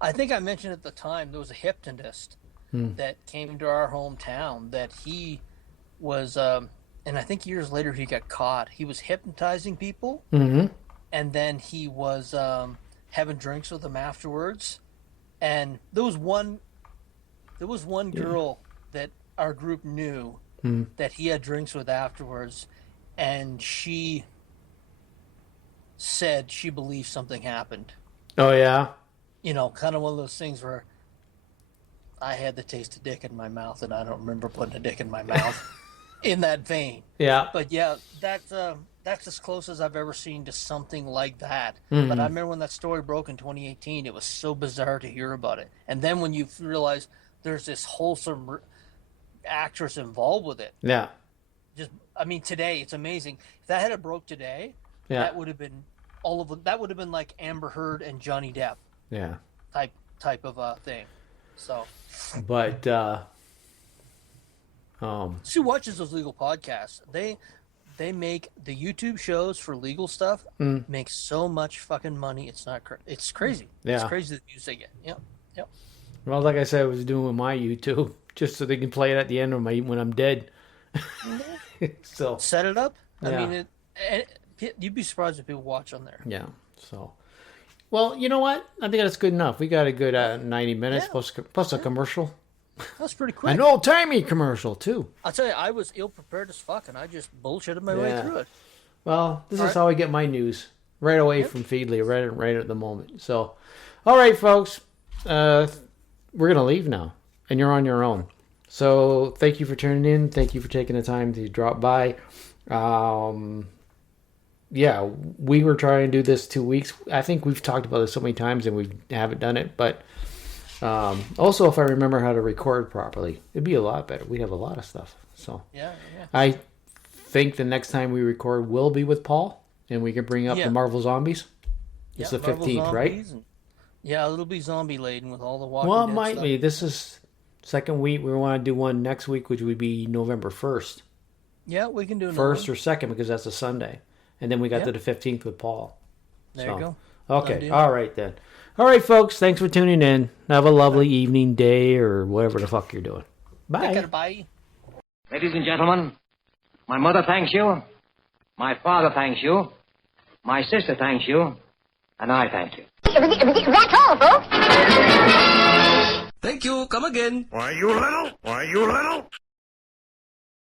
I think I mentioned at the time there was a hypnotist that came to our hometown that he was, and I think years later he got caught. He was hypnotizing people, and then he was having drinks with them afterwards. And there was one girl that our group knew that he had drinks with afterwards, and she said she believed something happened. Oh, yeah? Kind of one of those things where I had the taste of dick in my mouth, and I don't remember putting a dick in my mouth in that vein. Yeah. But yeah, that's as close as I've ever seen to something like that. But I remember when that story broke in 2018, it was so bizarre to hear about it. And then when you realize there's this wholesome actress involved with it. Yeah. Today, it's amazing. If that had broke today, that would have been that would have been like Amber Heard and Johnny Depp. Yeah. Type of thing. So. But, Sue watches those legal podcasts. They make the YouTube shows for legal stuff make so much fucking money. It's not. It's crazy. Yeah. It's crazy the views they get. Yep. well, like I said, I was doing with my YouTube, just so they can play it at the end of when I'm dead. So. Set it up. Yeah. I mean, you'd be surprised if people watch on there. Yeah. So. Well, you know what? I think that's good enough. We got a good 90 minutes plus a commercial. That's pretty quick. An old-timey commercial, too. I'll tell you, I was ill-prepared as fuck, and I just bullshitted my way through it. Well, this is how I get my news. Right away from Feedly, right at the moment. So, all right, folks. We're going to leave now, and you're on your own. So, thank you for tuning in. Thank you for taking the time to drop by. Yeah, we were trying to do this 2 weeks. I think we've talked about this so many times, and we haven't done it, but... also, if I remember how to record properly, it'd be a lot better. We'd have a lot of stuff. So Yeah. I think the next time we record will be with Paul, and we can bring up the Marvel Zombies. It's the Marvel 15th, right? Zombies it'll be zombie laden with all the Walking Well, it Dead might stuff. be. This is second week. We want to do one next week, which would be November 1st. Yeah, we can do another First one. or second, because that's a Sunday. And then we got to the 15th with Paul. There you go. Okay. All right, then. All right, folks. Thanks for tuning in. Have a lovely evening, day, or whatever the fuck you're doing. Bye. Bye. Ladies and gentlemen, my mother thanks you, my father thanks you, my sister thanks you, and I thank you. That's all, folks. Thank you. Come again. Why, you little?